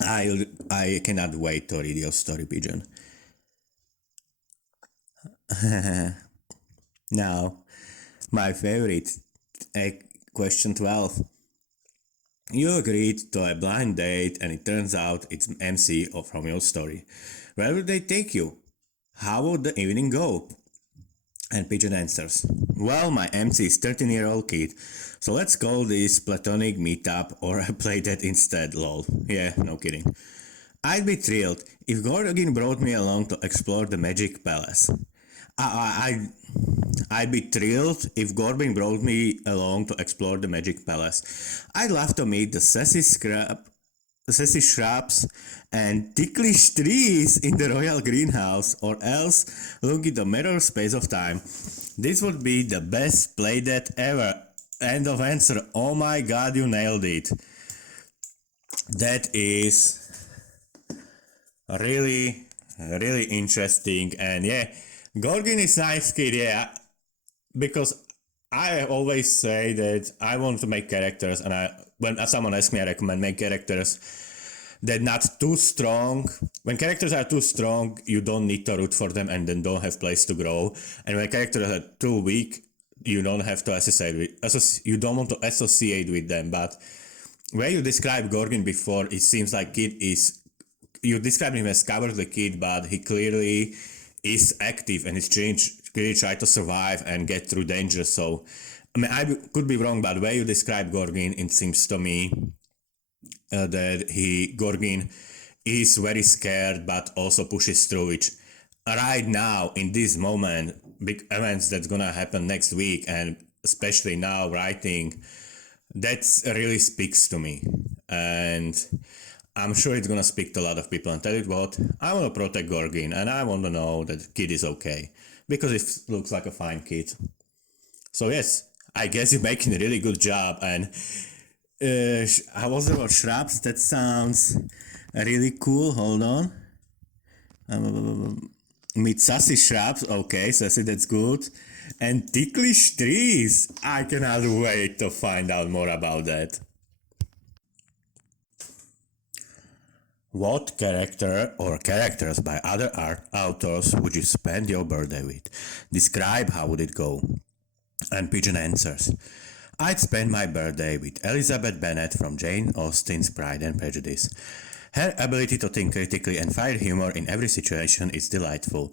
I cannot wait to read your story, Pigeon. Now, my favorite, question 12. You agreed to a blind date and it turns out it's MC from your story. Where would they take you? How would the evening go? And Pigeon answers, well, my MC is 13-year-old kid, so let's call this platonic meetup or I play that instead, lol. Yeah, no kidding. I'd be thrilled if Gorgin brought me along to explore the Magic Palace. I'd be thrilled if Gorbin brought me along to explore the Magic Palace. I'd love to meet the sassy shrubs and ticklish trees in the royal greenhouse, or else look at the mirror space of time. This would be the best playdate ever. End of answer. Oh my god, you nailed it. That is really, really interesting. And yeah, Gorgin is nice kid, yeah, because I always say that I want to make characters, and when someone asks me, I recommend make characters that not too strong. When characters are too strong, you don't need to root for them and then don't have place to grow. And when characters are too weak, you don't have to you don't want to associate with them. But where you described Gorgin before, it seems like you described him as cowardly kid, but he clearly is active and is clearly trying to survive and get through danger. So, I mean, I could be wrong, but the way you describe Gorgin, it seems to me that Gorgin is very scared, but also pushes through. Which right now, in this moment, big events that's gonna happen next week, and especially now writing, that really speaks to me, and I'm sure it's gonna speak to a lot of people. And tell you what, I want to protect Gorgin, and I want to know that the kid is okay because it looks like a fine kid. So yes, I guess you're making a really good job. And I was about shrubs. That sounds really cool. Hold on. Meet sassy shrubs. Okay, sassy, that's good. And ticklish trees. I cannot wait to find out more about that. What character or characters by other authors would you spend your birthday with? Describe how would it go? And Pigeon answers, I'd spend my birthday with Elizabeth Bennet from Jane Austen's Pride and Prejudice. Her ability to think critically and find humor in every situation is delightful.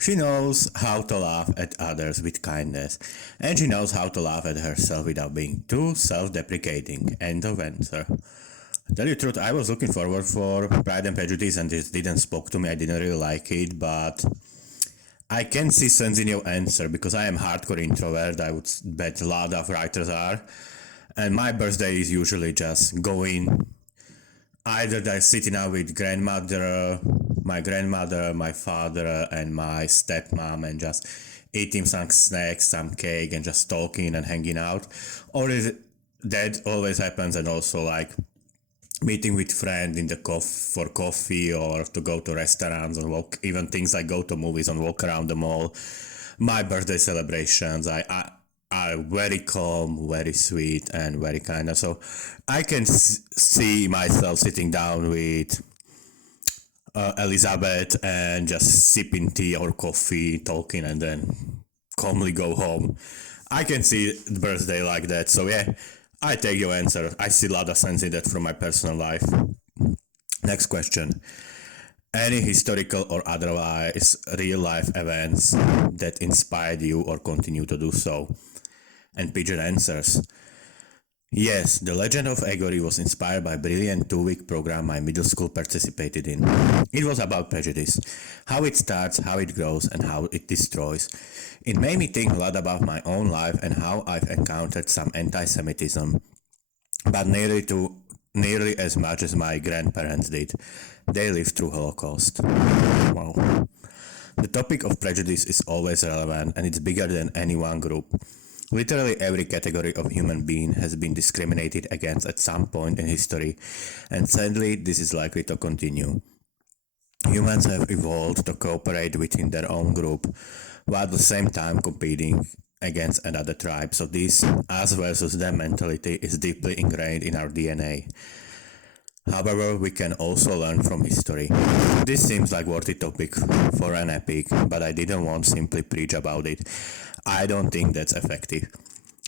She knows how to laugh at others with kindness, and she knows how to laugh at herself without being too self-deprecating. End of answer. Tell you the truth, I was looking forward for Pride and Prejudice, and this didn't spoke to me. I didn't really like it, but I can see sense in your answer because I am hardcore introvert. I would bet a lot of writers are, and my birthday is usually just going either they're sitting out with grandmother, my father, and my stepmom, and just eating some snacks, some cake, and just talking and hanging out, or is it, that always happens, and also like meeting with friends in the for coffee or to go to restaurants and walk, even things like go to movies and walk around the mall. My birthday celebrations, are very calm, very sweet, and very kind. So I can see myself sitting down with Elizabeth and just sipping tea or coffee, talking, and then calmly go home. I can see the birthday like that. So yeah, I take your answer. I see a lot of sense in that from my personal life. Next question. Any historical or otherwise real life events that inspired you or continue to do so? And Pigeon answers. Yes, The Legend of Agory was inspired by a brilliant 2-week program my middle school participated in. It was about prejudice, how it starts, how it grows, and how it destroys. It made me think a lot about my own life and how I've encountered some anti-Semitism, but nearly as much as my grandparents did. They lived through Holocaust. Wow. The topic of prejudice is always relevant, and it's bigger than any one group. Literally every category of human being has been discriminated against at some point in history, and sadly this is likely to continue. Humans have evolved to cooperate within their own group, while at the same time competing against another tribe, so this us versus them mentality is deeply ingrained in our DNA. However, we can also learn from history. This seems like worthy topic for an epic, but I didn't want to simply preach about it. I don't think that's effective.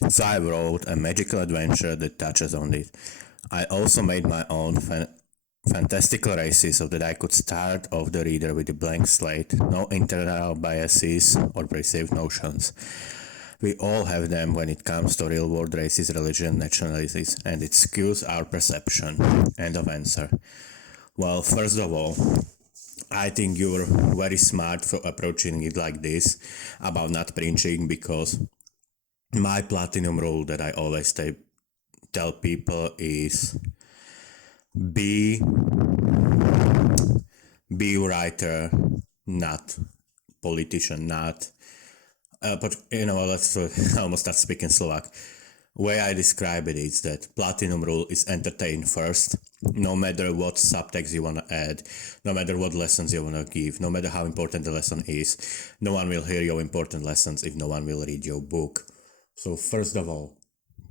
So I wrote a magical adventure that touches on it. I also made my own fantastical races so that I could start off the reader with a blank slate, no internal biases or perceived notions. We all have them when it comes to real world races, religion, nationalities, and it skews our perception. End of answer. Well, first of all, I think you're very smart for approaching it like this about not preaching, because my platinum rule that I always tell people is be writer, not politician, not but you know, let's almost start speaking Slovak. Way I describe it is that platinum rule is entertain first, no matter what subtext you want to add, no matter what lessons you want to give, no matter how important the lesson is. No one will hear your important lessons if no one will read your book. So first of all,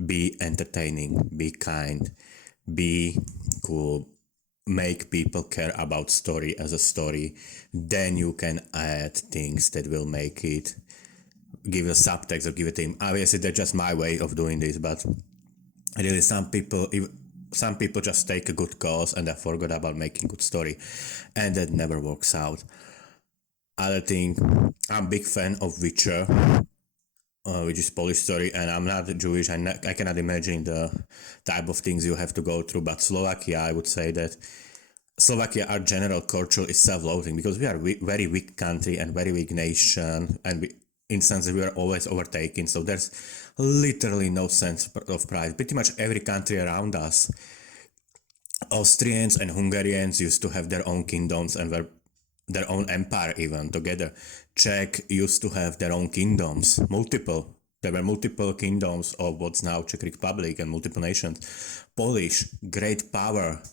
be entertaining, be kind, be cool, make people care about story as a story. Then you can add things that will make it give a subtext or give a theme. Obviously, that's just my way of doing this, but really, some people just take a good cause and they forgot about making good story, and that never works out. Other thing, I'm a big fan of Witcher, which is Polish story, and I'm not Jewish. I cannot imagine the type of things you have to go through. But Slovakia, I would say that Slovakia, our general culture is self-loathing because we are very weak country and very weak nation, and in sense we are always overtaken. So there's literally no sense of pride. Pretty much every country around us, Austrians and Hungarians used to have their own kingdoms and were their own empire even together. Czech used to have their own kingdoms, multiple. There were multiple kingdoms of what's now Czech Republic and multiple nations. Polish, great power.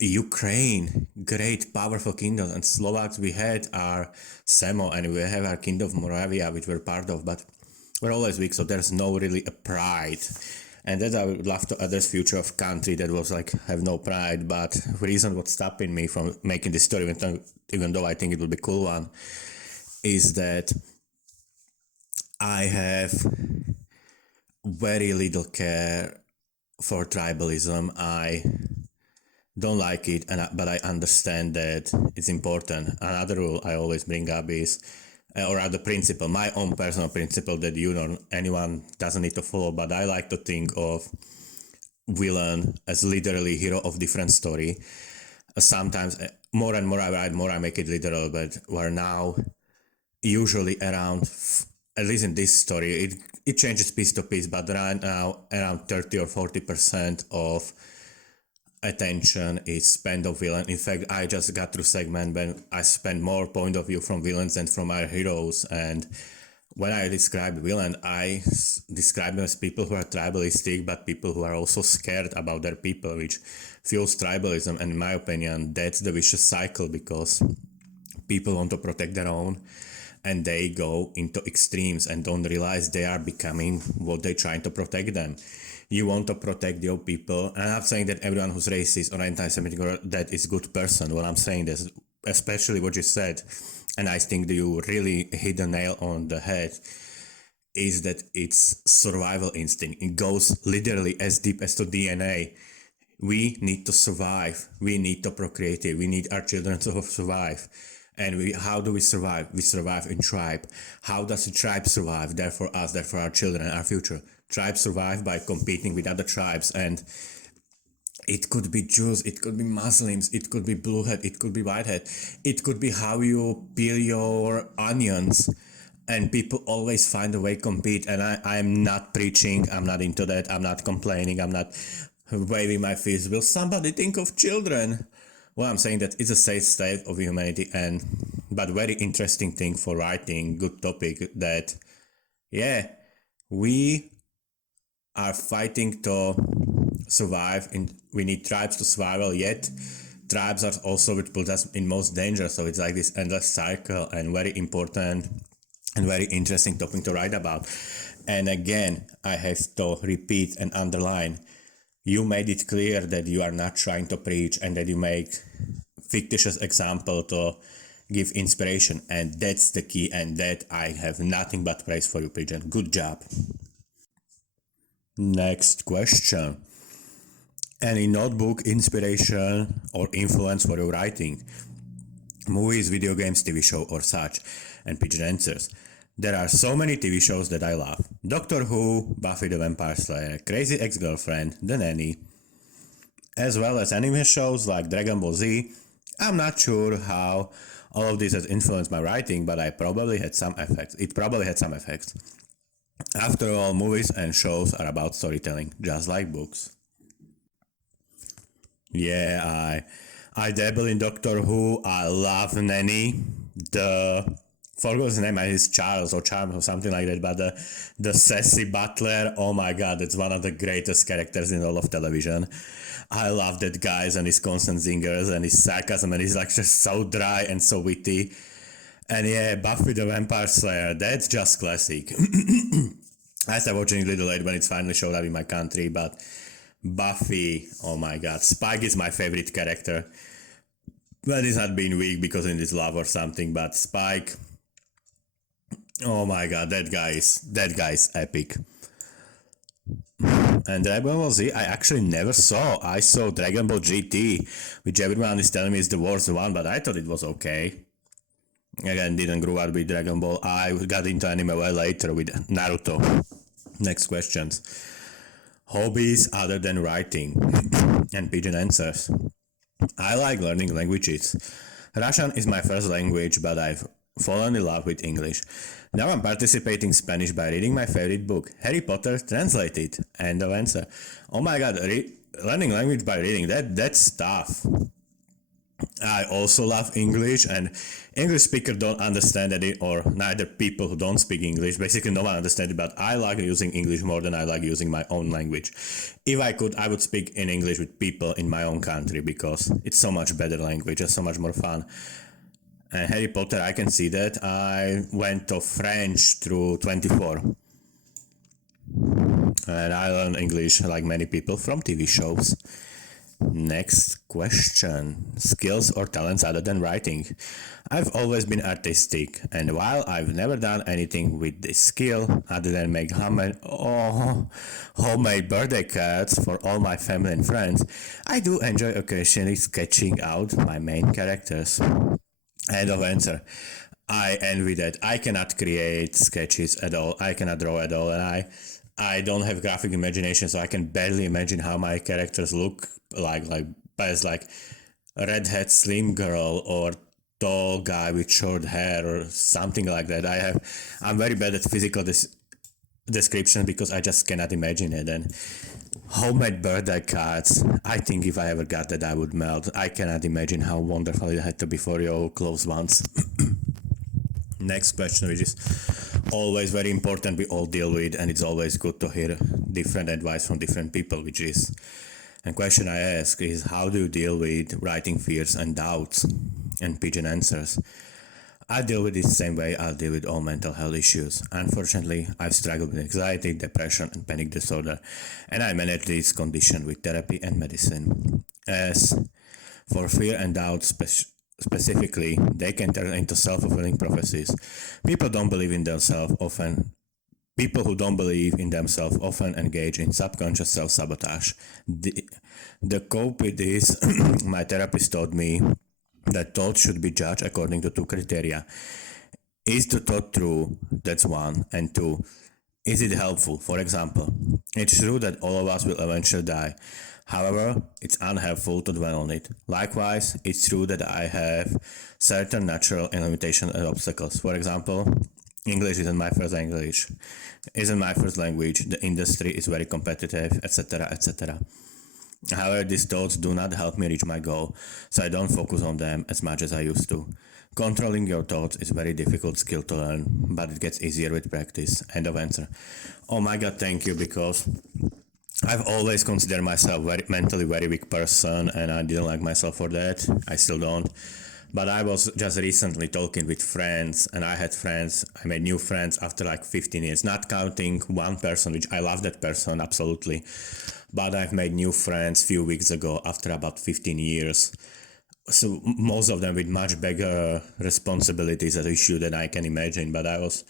Ukraine, great powerful kingdoms, and Slovaks, we had our Semo and we have our Kingdom of Moravia, which we're part of, but we're always weak, so there's no really a pride. And that I would love to add this future of country that was like have no pride, but the reason what's stopping me from making this story, even though I think it will be a cool one, is that I have very little care for tribalism. I don't like it, but I understand that it's important. Another rule I always bring up is or rather principle, my own personal principle that you know anyone doesn't need to follow, but I like to think of villain as literally hero of different story. Sometimes more and more I write, more I make it literal, but we're now usually around, at least in this story, it changes piece to piece, but right now around 30 or 40% of attention is spent on villain. In fact, I just got through segment when I spend more point of view from villains than from our heroes. And when I describe villain, describe them as people who are tribalistic, but people who are also scared about their people, which fuels tribalism. And in my opinion, that's the vicious cycle, because people want to protect their own and they go into extremes and don't realize they are becoming what they're trying to protect them. You want to protect your people, and I'm not saying that everyone who's racist or anti-Semitic or that is good person. What I'm saying is, especially what you said, and I think that you really hit the nail on the head, is that it's survival instinct. It goes literally as deep as to DNA. We need to survive. We need to procreate. We need our children to survive. And how do we survive? We survive in tribe. How does a tribe survive? Therefore us, therefore our children, our future. Tribes survive by competing with other tribes, and it could be Jews, it could be Muslims, it could be bluehead, it could be whitehead, it could be how you peel your onions, and people always find a way to compete. And I'm not preaching, I'm not into that, I'm not complaining, I'm not waving my fist. Will somebody think of children? Well, I'm saying that it's a safe state of humanity, and but very interesting thing for writing, good topic, that yeah, we are fighting to survive, and we need tribes to survive, yet tribes are also what put us in most danger. So it's like this endless cycle, and very important and very interesting topic to write about. And again, I have to repeat and underline, you made it clear that you are not trying to preach, and that you make fictitious example to give inspiration, and that's the key, and that I have nothing but praise for you, Pigeon. Good job. Next question. Any notebook, inspiration, or influence for your writing? Movies, video games, TV show, or such? And Pigeon answers. There are so many TV shows that I love. Doctor Who, Buffy the Vampire Slayer, Crazy Ex-Girlfriend, The Nanny, as well as anime shows like Dragon Ball Z. I'm not sure how all of this has influenced my writing, but it probably had some effects. After all, movies and shows are about storytelling, just like books. Yeah, I dabble in Doctor Who. I love Nanny. The forgot his name, is Charles or Charms or something like that. But the sassy butler, oh my god, it's one of the greatest characters in all of television. I love that guys and his constant zingers and his sarcasm, and he's like just so dry and so witty. And yeah, Buffy the Vampire Slayer, that's just classic. I started watching it a little late when it's finally showed up in my country, but Buffy, oh my god, Spike is my favorite character. But he's not being weak because in his love or something, but Spike, oh my god, that guy's epic. And Dragon Ball Z, I actually never saw. I saw Dragon Ball GT, which everyone is telling me is the worst one, but I thought it was okay. Again, didn't grow up with Dragon Ball. I got into anime well later with Naruto. Next questions. Hobbies other than writing? And Pigeon answers. I like learning languages. Russian is my first language, but I've fallen in love with English. Now I'm participating in Spanish by reading my favorite book, Harry Potter Translated. End of answer. Oh my god, learning language by reading, that's tough. I also love English, and English speakers don't understand it, or neither people who don't speak English. Basically, no one understands it, but I like using English more than I like using my own language. If I could, I would speak in English with people in my own country, because it's so much better language, it's so much more fun. And Harry Potter, I can see that. I went to French through 24. And I learned English, like many people, from TV shows. Next question. Skills or talents other than writing? I've always been artistic, and while I've never done anything with this skill other than make homemade birthday cards for all my family and friends, I do enjoy occasionally sketching out my main characters. End of answer. I envy that. I cannot create sketches at all. I cannot draw at all, and I don't have graphic imagination, so I can barely imagine how my characters look like as like a redhead slim girl or tall guy with short hair or something like that. I'm very bad at physical description because I just cannot imagine it. And homemade birthday cards, I think if I ever got that, I would melt. I cannot imagine how wonderful it had to be for your close ones. Next question, which is always very important, we all deal with, and it's always good to hear different advice from different people, which is, and question I ask is, how do you deal with writing fears and doubts? And Pigeon answers, I deal with it the same way I deal with all mental health issues. Unfortunately, I've struggled with anxiety, depression, and panic disorder, and I manage this condition with therapy and medicine. As for fear and doubt specifically, they can turn into self-fulfilling prophecies. People don't believe in themselves often. People who don't believe in themselves often engage in subconscious self-sabotage. The cope with this, my therapist taught me that thoughts should be judged according to two criteria. Is the thought true? That's one. And two, is it helpful? For example, it's true that all of us will eventually die. However, it's unhelpful to dwell on it. Likewise, it's true that I have certain natural limitations and obstacles. For example, English isn't my first language. The industry is very competitive, etc., etc. However, these thoughts do not help me reach my goal, so I don't focus on them as much as I used to. Controlling your thoughts is a very difficult skill to learn, but it gets easier with practice. End of answer. Oh my god, thank you, because I've always considered myself mentally very weak person, and I didn't like myself for that. I still don't. But I was just recently talking with friends, and I made new friends after like 15 years, not counting one person, which I love that person, absolutely. But I've made new friends few weeks ago after about 15 years. So most of them with much bigger responsibilities at issue than I can imagine. But I was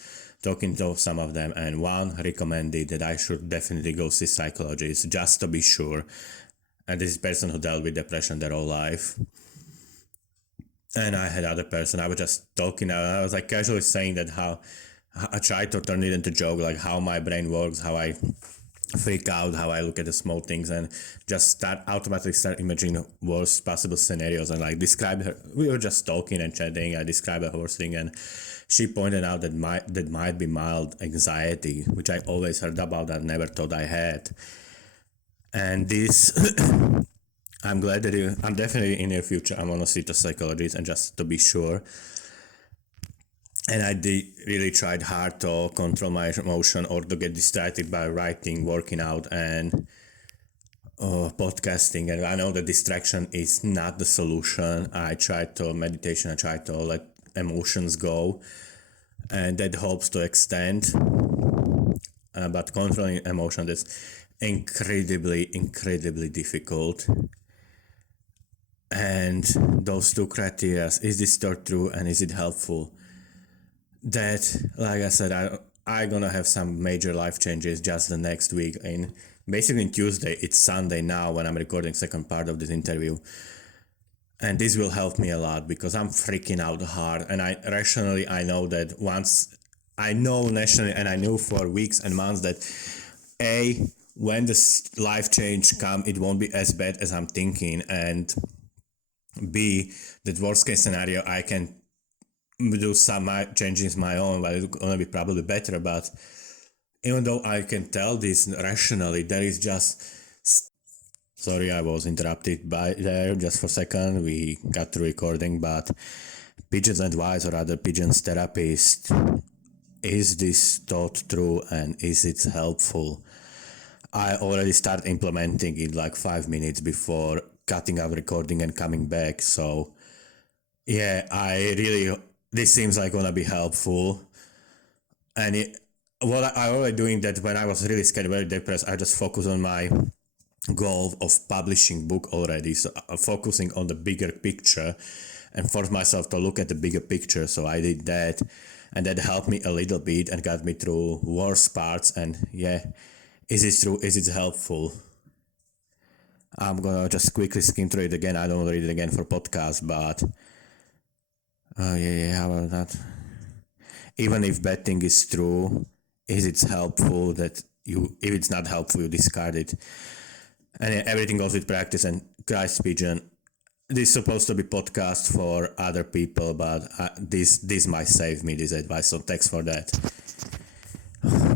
talking to some of them, and one recommended that I should definitely go see psychologists just to be sure. And this is a person who dealt with depression their whole life. And I had other person, I was just talking, I was like casually saying that how I tried to turn it into joke, like how my brain works, how I freak out, how I look at the small things, and just automatically start imagining worst possible scenarios, and like describe her. We were just talking and chatting. I described a horse thing, and she pointed out that might be mild anxiety, which I always heard about. I never thought I had. And this, I'm glad that I'm definitely in the future. I want to see the psychologist and just to be sure. And I really tried hard to control my emotion or to get distracted by writing, working out, and podcasting. And I know that distraction is not the solution. I tried to meditation. I tried to let emotions go, and that helps to extend. But controlling emotion is incredibly difficult. And those two criteria, is this thought true and is it helpful? That, like I said, I'm gonna have some major life changes just the next week. In basically Tuesday, it's Sunday now when I'm recording second part of this interview. And this will help me a lot because I'm freaking out hard. And I know that I know nationally, and I knew for weeks and months that when this life change come, it won't be as bad as I'm thinking. And B, that worst case scenario, I can do some changes my own, but it's gonna be probably better. But even though I can tell this rationally, there is just... Sorry, I was interrupted by there just for a second. We got to recording, but Pigeon's advice, or rather Pigeon's therapist, is this thought true and is it helpful? I already started implementing it like 5 minutes before cutting out recording and coming back. So yeah, this seems like gonna be helpful. And I already doing that when I was really scared, very depressed. I just focus on my goal of publishing book already. So focusing on the bigger picture and force myself to look at the bigger picture. So I did that, and that helped me a little bit and got me through worse parts. And yeah, is it true? Is it helpful? I'm gonna just quickly skim through it again. I don't read it again for podcast, but yeah, how about that? even if bad thing is true, is it helpful that you, if it's not helpful, you discard it. And everything goes with practice. And Christ Pigeon, this is supposed to be podcast for other people, but this might save me, this advice, so thanks for that.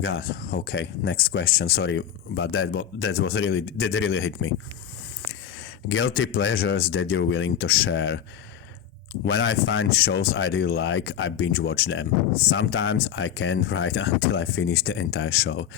God, okay, next question, sorry, but that really hit me. Guilty pleasures that you're willing to share. When I find shows I really like, I binge watch them. Sometimes I can't write until I finish the entire show.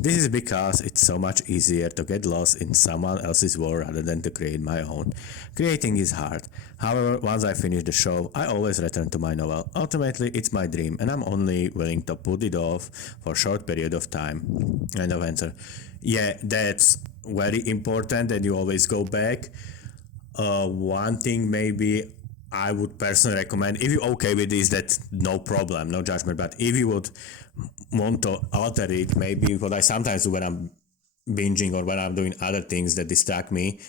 This is because it's so much easier to get lost in someone else's world rather than to create my own. Creating is hard. However, once I finish the show, I always return to my novel. Ultimately, it's my dream, and I'm only willing to put it off for a short period of time. End of answer. Yeah, that's very important that you always go back. One thing maybe I would personally recommend, if you're okay with this, that no problem, no judgment, but if you would want to alter it, maybe what I sometimes do when I'm binging or when I'm doing other things that distract me,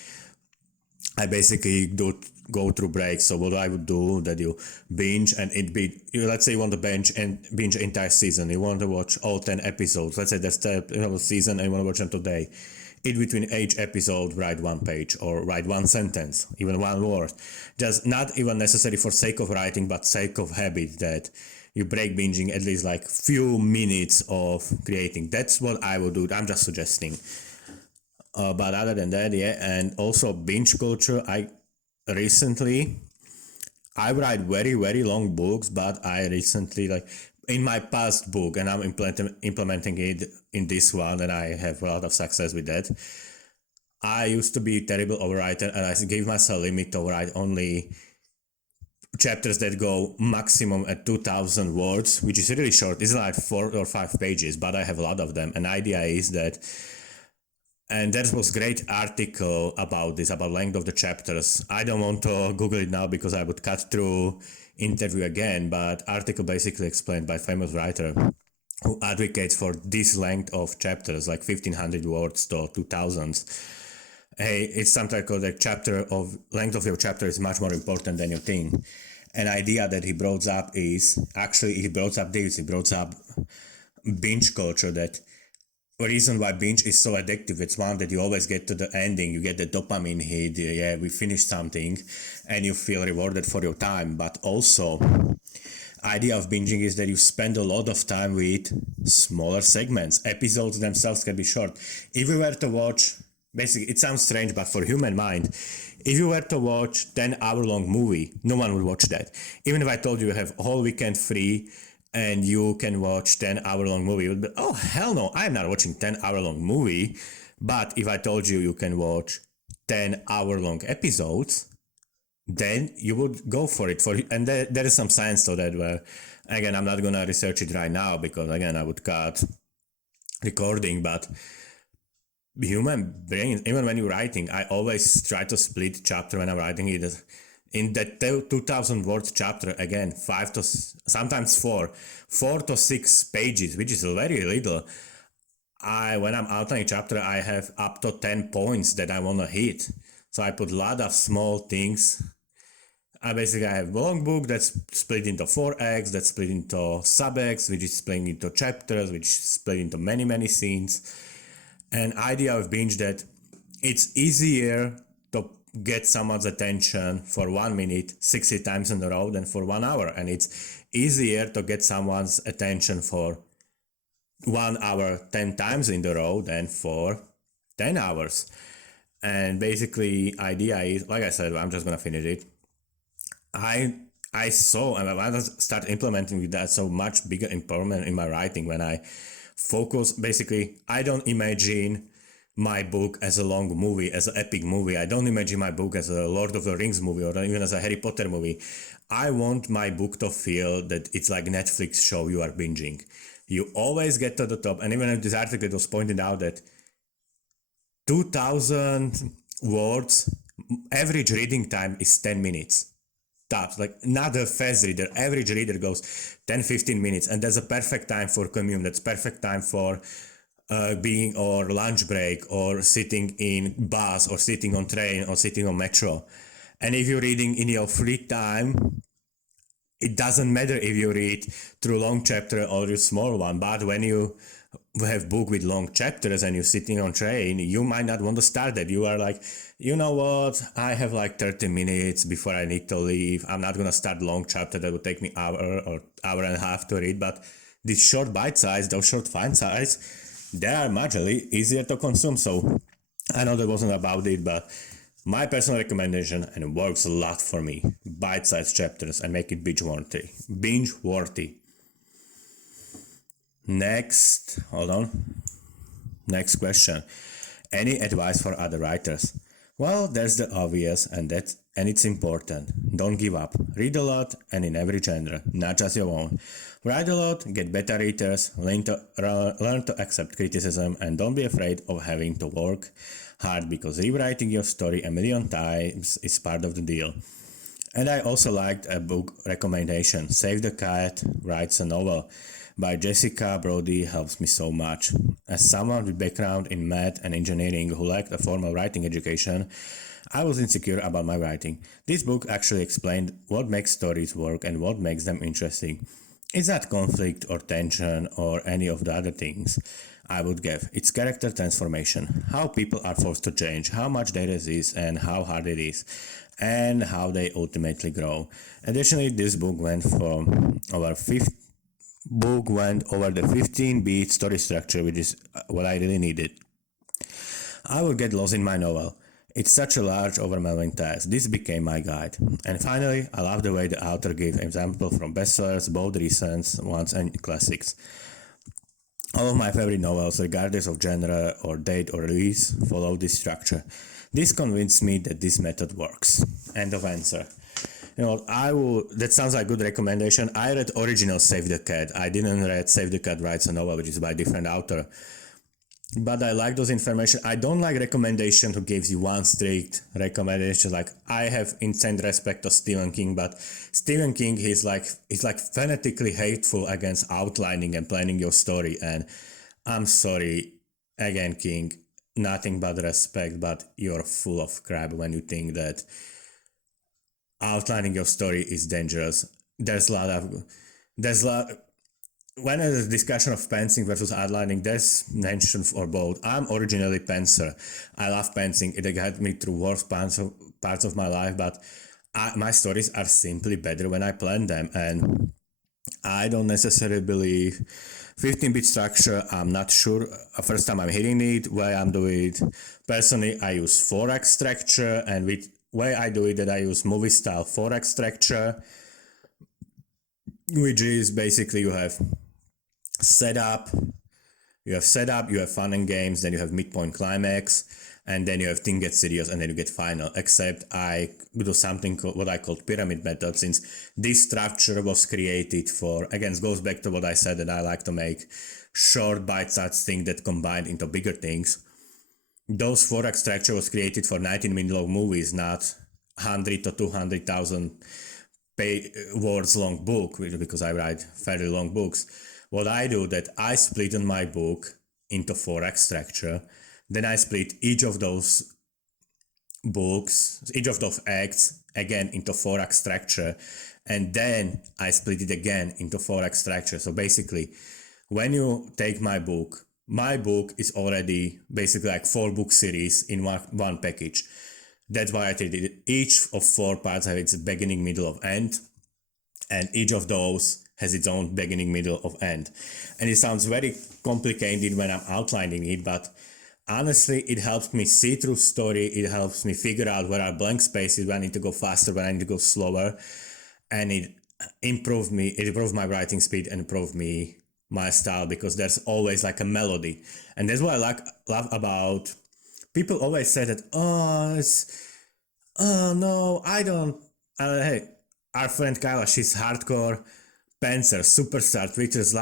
I basically do go through breaks. So what I would do, that you binge and it be, let's say you want to binge entire season, you want to watch all 10 episodes, let's say that's the season and you want to watch them today. In between each episode, write one page or write one sentence, even one word. Just not even necessary for sake of writing, but sake of habit, that you break binging at least like few minutes of creating. That's what I would do. I'm just suggesting. But other than that, yeah, and also binge culture. I write very, very long books, but I recently, like in my past book, and I'm implementing it in this one, and I have a lot of success with that. I used to be a terrible overwriter, and I gave myself a limit to write only chapters that go maximum at 2,000 words, which is really short. It's like 4 or 5 pages, but I have a lot of them. And the idea is that, and there was a great article about this, about length of the chapters. I don't want to Google it now because I would cut through interview again, but article basically explained by famous writer who advocates for this length of chapters, like 1,500 words to 2,000. Hey, it's sometimes called the chapter of length of your chapter is much more important than you think. An idea that he brought up is, actually he brought up binge culture, that the reason why binge is so addictive, it's one that you always get to the ending, you get the dopamine hit, yeah, we finished something, and you feel rewarded for your time. But also, idea of binging is that you spend a lot of time with smaller segments. Episodes themselves can be short. If you were to watch, basically, it sounds strange, but for human mind, if you were to watch 10-hour-long movie, no one would watch that. Even if I told you you have a whole weekend free, and you can watch 10-hour-long movie, you would be, oh hell no, I'm not watching 10-hour-long movie. But if I told you you can watch 10-hour-long episodes, then you would go for it. And there is some science to that, where, again, I'm not gonna research it right now because, again, I would cut recording, but human brain, even when you're writing, I always try to split chapter when I'm writing it. In that 2,000 words chapter, again, 5 to sometimes 4 to 6 pages, which is very little. When I'm outlining chapter, I have up to 10 points that I want to hit. So I put a lot of small things. I have a long book that's split into 4 acts, that's split into sub-acts, which is split into chapters, which is split into many, many scenes. An idea of binge that it's easier to get someone's attention for 1 minute 60 times in a row than for 1 hour, and it's easier to get someone's attention for 1 hour 10 times in a row than for 10 hours. And basically, idea is, like I said, I'm just gonna finish it. I saw, and I start implementing with that, so much bigger improvement in my writing when I focus. Basically, I don't imagine my book as a long movie, as an epic movie. I don't imagine my book as a Lord of the Rings movie or even as a Harry Potter movie. I want my book to feel that it's like a Netflix show you are binging. You always get to the top. And even in this article, it was pointed out that 2,000 words, average reading time is 10 minutes. Tops, like not a fast reader. Average reader goes 10-15 minutes, and that's a perfect time for commute. That's perfect time for being or lunch break or sitting in bus or sitting on train or sitting on metro. And if you're reading in your free time, it doesn't matter if you read through long chapter or a small one, but when you have book with long chapters and you're sitting on train, you might not want to start that. You are like, you know what, I have like 30 minutes before I need to leave. I'm not gonna start long chapter that will take me hour or hour and a half to read. But these short bite size, those short fine size, they are much easier to consume. So I know that wasn't about it, but my personal recommendation, and it works a lot for me, bite-sized chapters and make it binge-worthy. Binge-worthy. Next, hold on. Next question. Any advice for other writers? Well, there's the obvious, and it's important. Don't give up. Read a lot, and in every genre, not just your own. Write a lot, get better readers, learn to accept criticism, and don't be afraid of having to work hard, because rewriting your story a million times is part of the deal. And I also liked a book recommendation. Save the Cat writes a novel by Jessica Brody helps me so much. As someone with background in math and engineering who lacked a formal writing education, I was insecure about my writing. This book actually explained what makes stories work and what makes them interesting. It's not conflict or tension or any of the other things I would give. It's character transformation, how people are forced to change, how much they resist and how hard it is, and how they ultimately grow. Additionally, this book went over the 15-beat story structure, which is what I really needed. I would get lost in my novel. It's such a large, overwhelming task. This became my guide. And finally, I love the way the author gave examples from bestsellers, both recent ones and classics. All of my favorite novels, regardless of genre or date or release, follow this structure. This convinced me that this method works. End of answer. That sounds like a good recommendation. I read original Save the Cat. I didn't read Save the Cat Writes a Novel, which is by a different author. But I like those information. I don't like recommendation who gives you one strict recommendation. Like, I have insane respect of Stephen King, but Stephen King he's like fanatically hateful against outlining and planning your story. And I'm sorry, again, King, nothing but respect, but you're full of crap when you think that outlining your story is dangerous. There's a lot. When there's a discussion of pantsing versus outlining, there's mention for both. I'm originally pantser. I love pantsing. It got me through worst parts of my life, but my stories are simply better when I plan them. And I don't necessarily believe 15-bit structure. I'm not sure. First time I'm hearing it, way I'm doing it. Personally, I use 4-act structure, and with way I do it, that I use movie style 4-act structure, which is basically you have setup, you have fun and games, then you have midpoint climax, and then you have thing gets serious, and then you get final. Except I do something called what I call pyramid method, since this structure was created for, again, it goes back to what I said, that I like to make short bite-sized things that combine into bigger things. Those 4-act structure was created for 19-minute long movies, not 100 to 200,000 words long book, because I write fairly long books. What I do, that I split in my book into 4-act structure, then I split each of those acts again into 4-act structure, and then I split it again into 4-act structure. So basically, when you take my book is already basically like 4-book series in one package. That's why I did it. Each of 4 parts have its beginning, middle, of end, and each of those has its own beginning, middle, of end. And it sounds very complicated when I'm outlining it, but honestly, it helps me see through story. It helps me figure out where are blank spaces, where I need to go faster, where I need to go slower, and it improved my writing speed and improved my style, because there's always like a melody. And that's what I love about people always say that, no, I don't. Hey, our friend Kyla, she's hardcore pantser, superstar, Twitter's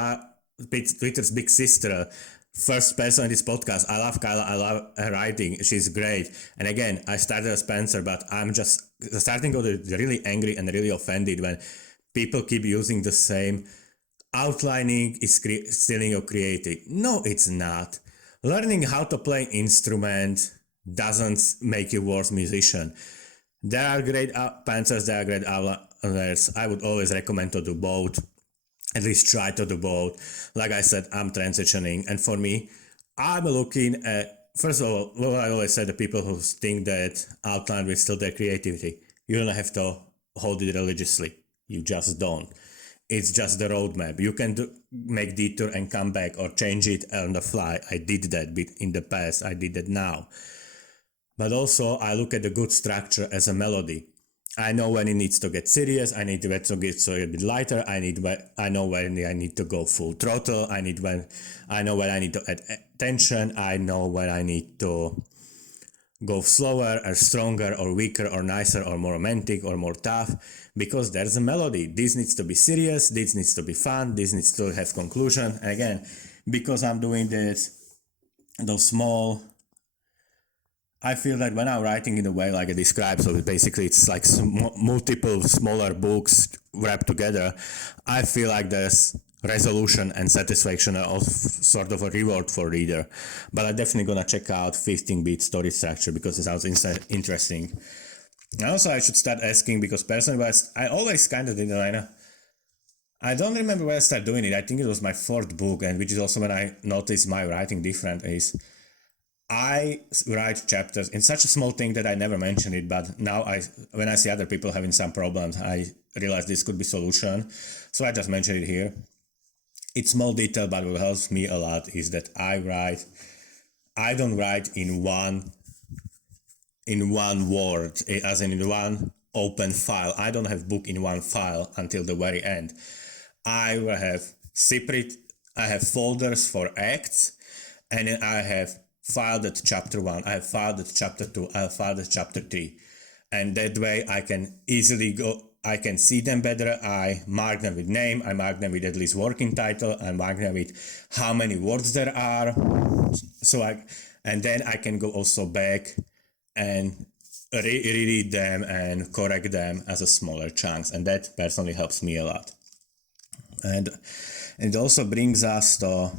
big sister, first person in this podcast. I love Kyla. I love her writing. She's great. And again, I started as pantser, but I'm just starting to get really angry and really offended when people keep using the same outlining is stealing your creativity. No, it's not. Learning how to play an instrument doesn't make you worse musician. There are great pantsers, there are great I would always recommend to do both, at least try to do both. Like I said, I'm transitioning, and for me, I'm looking at, first of all, what I always say to people who think that outline will still their creativity. You don't have to hold it religiously. You just don't. It's just the roadmap. You can make detour and come back or change it on the fly. I did that bit in the past. I did that now. But also, I look at the good structure as a melody. I know when it needs to get serious. I need when to get so a bit lighter. I know when I need to go full throttle. I know when I need to add tension. I know when I need to go slower or stronger or weaker or nicer or more romantic or more tough, because there's a melody. This needs to be serious. This needs to be fun. This needs to have conclusion. And again, because I'm doing those small, I feel that when I'm writing in a way like I described, so basically it's like multiple smaller books wrapped together, I feel like there's resolution and satisfaction of sort of a reward for reader. But I'm definitely gonna check out 15-bit story structure because it sounds interesting. And also I should start asking, because personally I always kind of did it. I don't remember when I started doing it. I think it was my fourth book, and which is also when I noticed my writing different is I write chapters in such a small thing that I never mentioned it, but now when I see other people having some problems, I realize this could be solution. So I just mentioned it here. It's small detail, but what helps me a lot is that I don't write in one word, as in one open file. I don't have book in one file until the very end. I have folders for acts, and then I have filed at chapter 1, I have filed at chapter 2, I have filed at chapter 3. And that way I can I can see them better. I mark them with name, I mark them with at least working title, I mark them with how many words there are. And then I can go also back and reread them and correct them as a smaller chunks. And that personally helps me a lot. And it also brings us to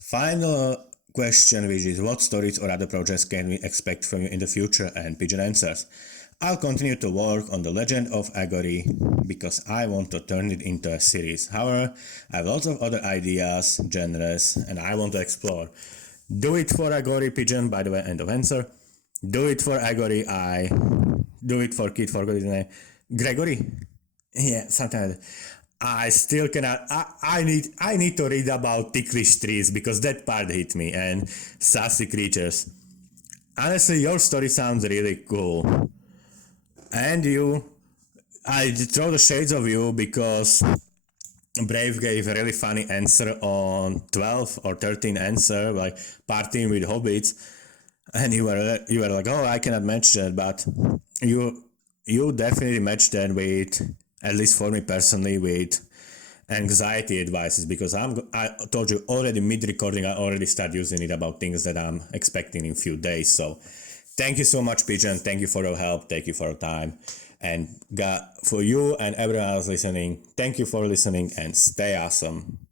final question, which is what stories or other projects can we expect from you in the future? And Pigeon answers, I'll continue to work on the Legend of Agory because I want to turn it into a series. However, I have lots of other ideas, genres, and I want to explore. Do it for Agory, Pigeon, by the way, end of answer. Do it for Agory, I do it for Kid, forgot his name. Gregory? Yeah, something like that. I still cannot. I need to read about ticklish trees because that part hit me, and sassy creatures. Honestly, your story sounds really cool. And I throw the shades of you because Brave gave a really funny answer on 12 or 13 answer, like partying with hobbits, and you were like, oh, I cannot match that, but you definitely match that with, at least for me personally, with anxiety advices, because I told you already mid-recording, I already start using it about things that I'm expecting in a few days. So thank you so much, Pigeon. Thank you for your help. Thank you for your time. And for you and everyone else listening, thank you for listening and stay awesome.